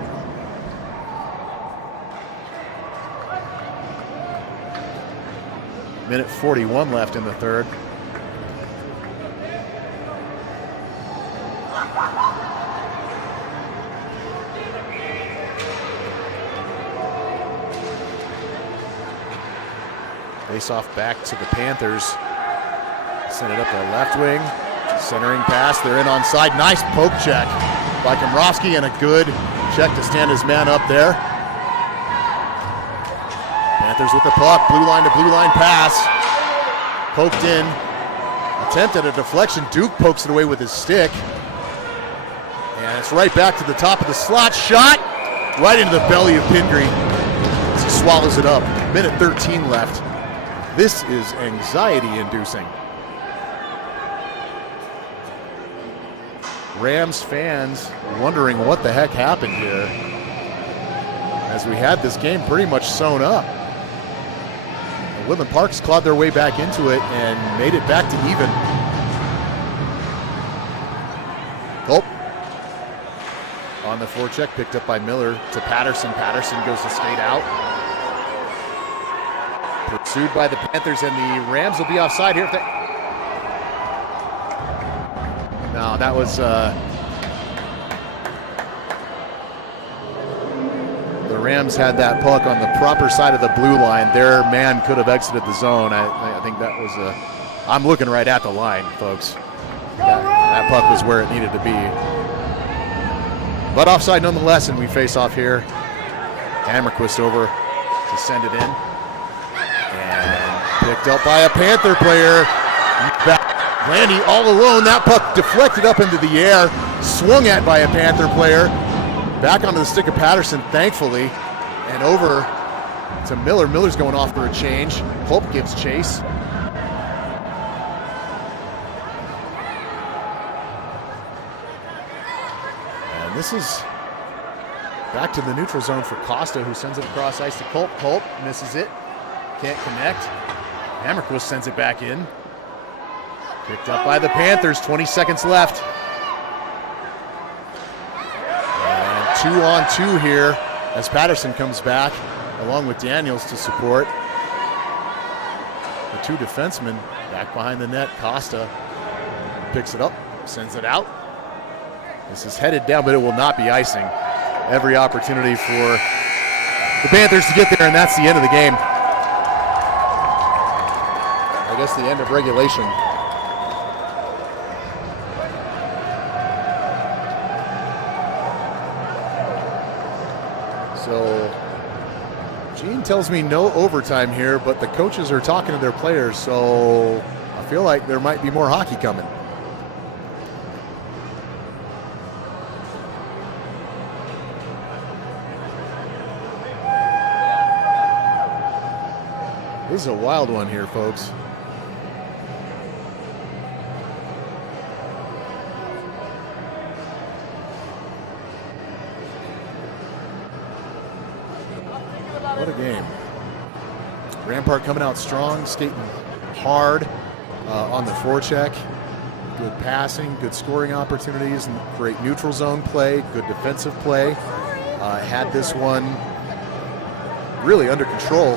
Minute 41 left in the third. Face off back to the Panthers. Send it up the left wing. Centering pass. They're in onside. Nice poke check by Komrowski and a good check to stand his man up there. Panthers with the puck. Blue line to blue line pass. Poked in. Attempt at a deflection. Duke pokes it away with his stick. And it's right back to the top of the slot. Shot right into the belly of Pingree as he swallows it up. Minute 13 left. This is anxiety-inducing. Rams fans wondering what the heck happened here as we had this game pretty much sewn up. The Woodland Parks clawed their way back into it and made it back to even. Culp on the forecheck, picked up by Miller to Patterson. Patterson goes to skate out. Pursued by the Panthers, and the Rams will be offside here. No, that was the Rams had that puck on the proper side of the blue line. Their man could have exited the zone. I think that was I'm looking right at the line, folks. That puck was where it needed to be. But offside nonetheless, and we face off here. Hammerquist over to send it in. And picked up by a Panther player. Landy all alone. That puck deflected up into the air, swung at by a Panther player. Back onto the stick of Patterson, thankfully, and over to Miller. Miller's going off for a change. Hope gives chase. And this is back to the neutral zone for Costa, who sends it across ice to Culp. Culp misses it. Can't connect. Hammerquist sends it back in. Picked up by the Panthers, 20 seconds left. And 2-on-2 here as Patterson comes back along with Daniels to support. The two defensemen back behind the net. Costa picks it up, sends it out. This is headed down, but it will not be icing. Every opportunity for the Panthers to get there, and that's the end of the game. I guess the end of regulation. So Gene tells me no overtime here, but the coaches are talking to their players, so I feel like there might be more hockey coming. This is a wild one here, folks. What a game. Rampart coming out strong, skating hard on the forecheck. Good passing, good scoring opportunities, and great neutral zone play, good defensive play. had this one really under control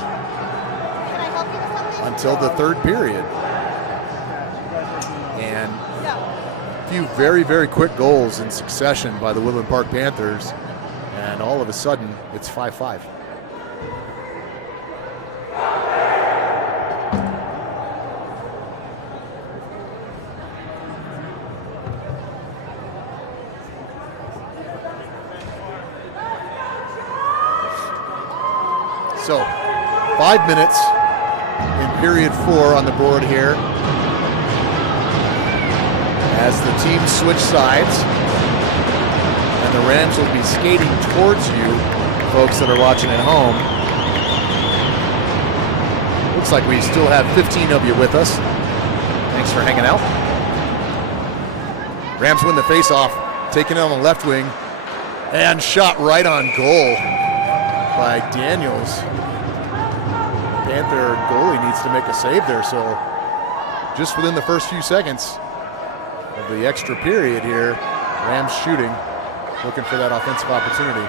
until the third period. And a few very, very quick goals in succession by the Woodland Park Panthers, and all of a sudden it's 5-5. So, 5 minutes in period 4 on the board here as the teams switch sides, and the Rams will be skating towards you, folks that are watching at home. Looks like we still have 15 of you with us. Thanks for hanging out. Rams win the faceoff, taken on the left wing, and shot right on goal by Daniels. Panther goalie needs to make a save there, so just within the first few seconds of the extra period here, Rams shooting, looking for that offensive opportunity.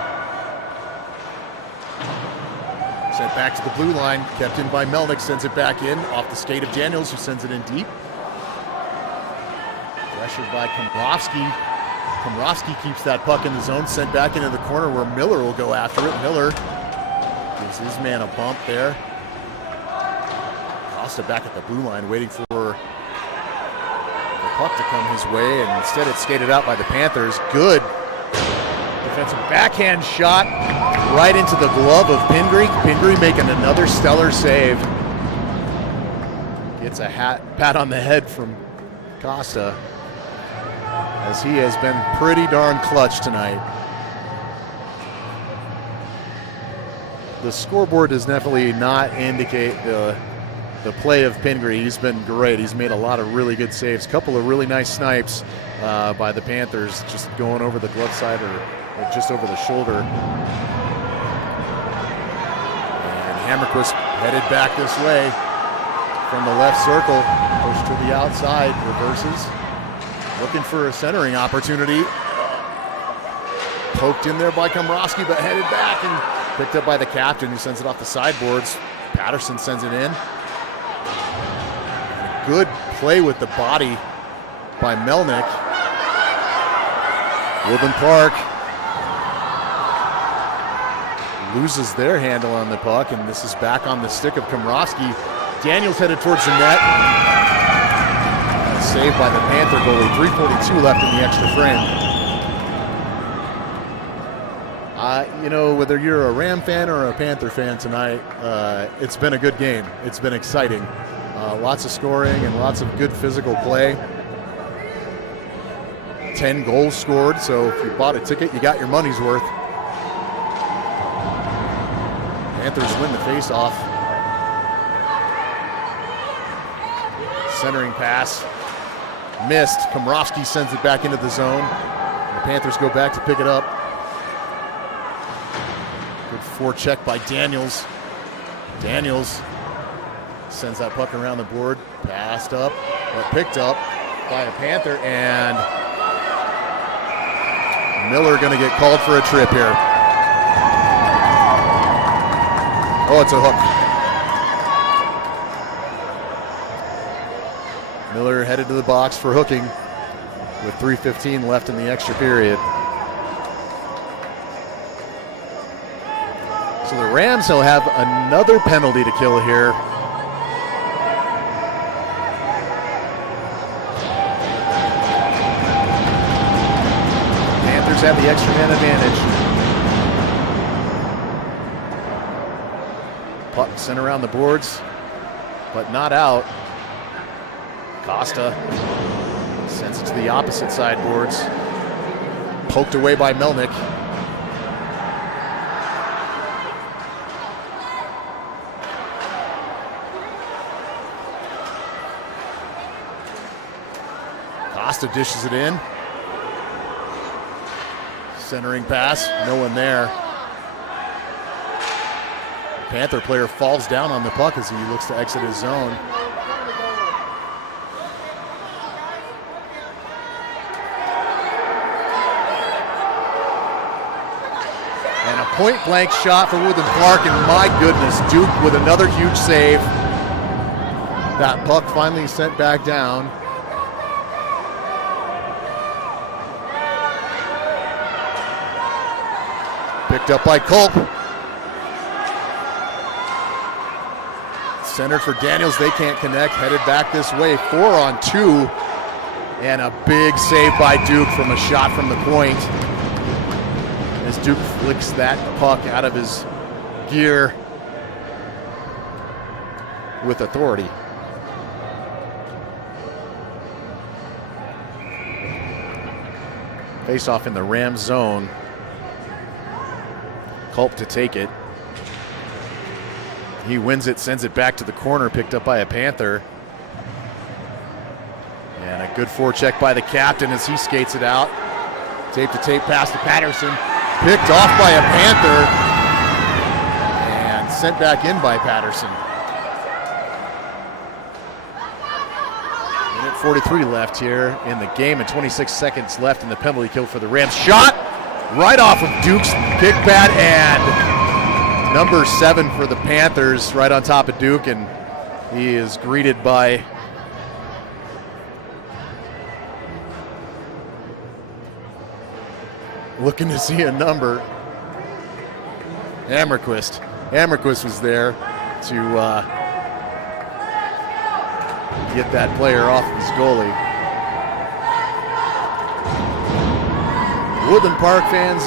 Sent back to the blue line, kept in by Melnick, sends it back in, off the skate of Daniels, who sends it in deep. Pressured by Komrovsky. Komrovsky keeps that puck in the zone, sent back into the corner where Miller will go after it. Miller gives his man a bump there. Costa back at the blue line, waiting for the puck to come his way, and instead it's skated out by the Panthers. Good defensive backhand shot right into the glove of Pingree. Pingree making another stellar save. Gets a pat on the head from Costa, as he has been pretty darn clutch tonight. The scoreboard does definitely not indicate the play of Pingree. He's been great. He's made a lot of really good saves. A couple of really nice snipes by the Panthers, just going over the glove side or just over the shoulder. And Hammerquist headed back this way from the left circle, pushed to the outside, reverses, looking for a centering opportunity. Poked in there by Komrovsky, but headed back and picked up by the captain, who sends it off the sideboards. Patterson sends it in. Good play with the body by Melnick. Woodland Park loses their handle on the puck, and this is back on the stick of Komrovsky. Daniels headed towards the net. Saved by the Panther goalie. 3:42 left in the extra frame. You know, whether you're a Ram fan or a Panther fan tonight, it's been a good game. It's been exciting. Lots of scoring and lots of good physical play. 10 goals scored, so if you bought a ticket, you got your money's worth. Panthers win the faceoff. Centering pass. Missed. Komrovsky sends it back into the zone. The Panthers go back to pick it up. Good forecheck by Daniels. Daniels sends that puck around the board. Passed up, but picked up by a Panther, and Miller going to get called for a trip here. Oh, it's a hook. Miller headed to the box for hooking with 3:15 left in the extra period. So the Rams will have another penalty to kill here. Panthers have the extra man advantage. Puck sent around the boards, but not out. Costa sends it to the opposite side boards. Poked away by Melnick. Costa dishes it in. Centering pass, no one there. The Panther player falls down on the puck as he looks to exit his zone. point blank shot for Woodland Park, and my goodness, Duke with another huge save. That puck finally sent back down. Picked up by Culp. Centered for Daniels, they can't connect, headed back this way, 4-on-2. And a big save by Duke from a shot from the point. As Duke flicks that puck out of his gear with authority. Face off in the Rams zone. Culp to take it. He wins it, sends it back to the corner, picked up by a Panther. And a good forecheck by the captain as he skates it out. Tape to tape pass to Patterson. Picked off by a Panther. And sent back in by Patterson. Minute 43 left here in the game and 26 seconds left in the penalty kill for the Rams. Shot right off of Duke's kick pad, and number 7 for the Panthers right on top of Duke, and he is greeted by looking to see a number. Hammerquist. Hammerquist was there to get that player off his goalie. Woodland Park fans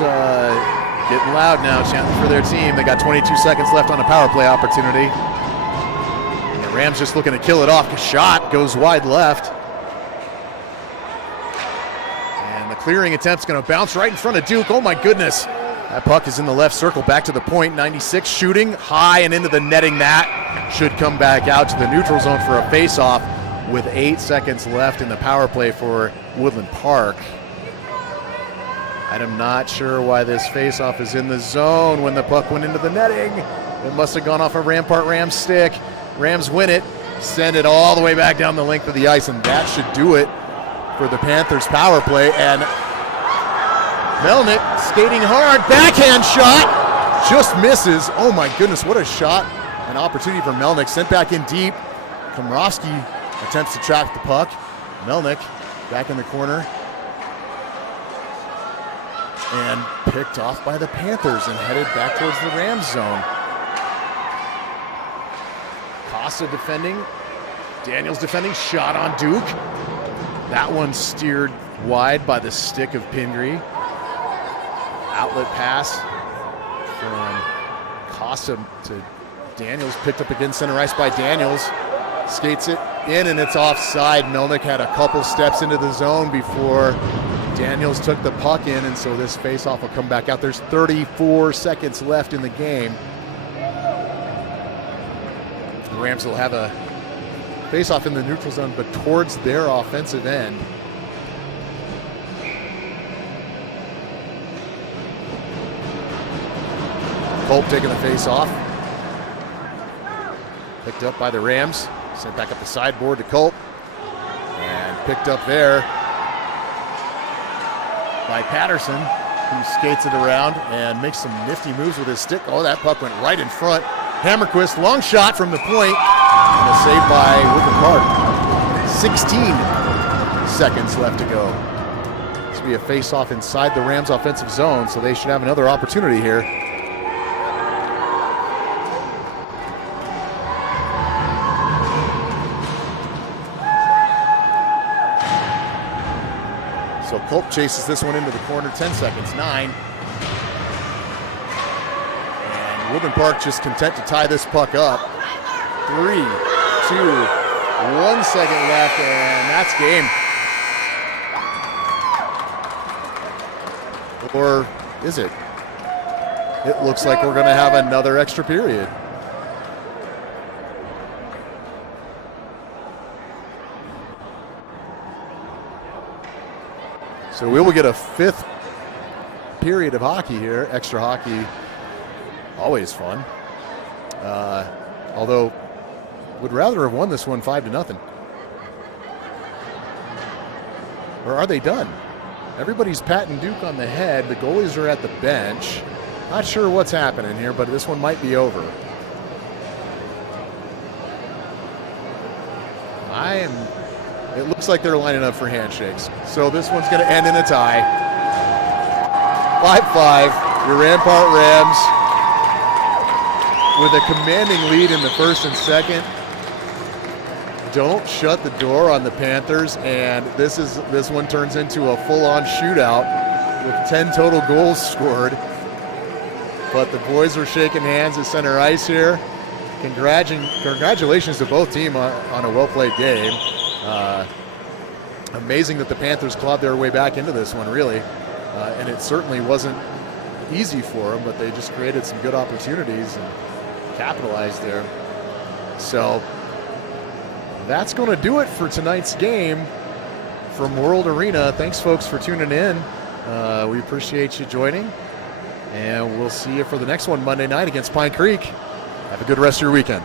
getting loud now, chanting for their team. They got 22 seconds left on a power play opportunity. And the Rams just looking to kill it off. The shot goes wide left. And the clearing attempt's going to bounce right in front of Duke. Oh my goodness. That puck is in the left circle, back to the point. 96 shooting high and into the netting. That should come back out to the neutral zone for a face-off with 8 seconds left in the power play for Woodland Park. I'm not sure why this face-off is in the zone when the puck went into the netting. It must have gone off a Rampart Rams stick. Rams win it, send it all the way back down the length of the ice, and that should do it for the Panthers power play. And Melnick skating hard, backhand shot, just misses. Oh my goodness, what a shot. An opportunity for Melnick, sent back in deep. Komrovsky attempts to track the puck. Melnick back in the corner. And picked off by the Panthers and headed back towards the Rams zone. Costa defending. Daniels defending. Shot on Duke. That one steered wide by the stick of Pingree. Outlet pass from Costa to Daniels. Picked up against center ice by Daniels. Skates it in and it's offside. Melnick had a couple steps into the zone before Daniels took the puck in, and so this face-off will come back out. There's 34 seconds left in the game. The Rams will have a face-off in the neutral zone, but towards their offensive end. Culp taking the face-off. Picked up by the Rams. Sent back up the sideboard to Culp. And picked up there by Patterson, who skates it around and makes some nifty moves with his stick. Oh, that puck went right in front. Hammerquist, long shot from the point, and a save by Woodland Park. 16 seconds left to go. This will be a face-off inside the Rams' offensive zone, so they should have another opportunity here. So Culp chases this one into the corner, 10 seconds, 9. And Woodland Park just content to tie this puck up. 3, 2, 1 second left, and that's game. Or is it? It looks like we're gonna have another extra period. So we will get a 5th period of hockey here. Extra hockey, always fun. Although, would rather have won this one 5-0. Or are they done? Everybody's patting Duke on the head. The goalies are at the bench. Not sure what's happening here, but this one might be over. It looks like they're lining up for handshakes. So this one's going to end in a tie. 5-5, your Rampart Rams with a commanding lead in the first and second. Don't shut the door on the Panthers, and this one turns into a full-on shootout with 10 total goals scored. But the boys are shaking hands at center ice here. Congratulations to both teams on a well-played game. Amazing that the Panthers clawed their way back into this one, really. And it certainly wasn't easy for them, but they just created some good opportunities and capitalized there. So that's going to do it for tonight's game from World Arena. Thanks, folks, for tuning in. We appreciate you joining. And we'll see you for the next one Monday night against Pine Creek. Have a good rest of your weekend.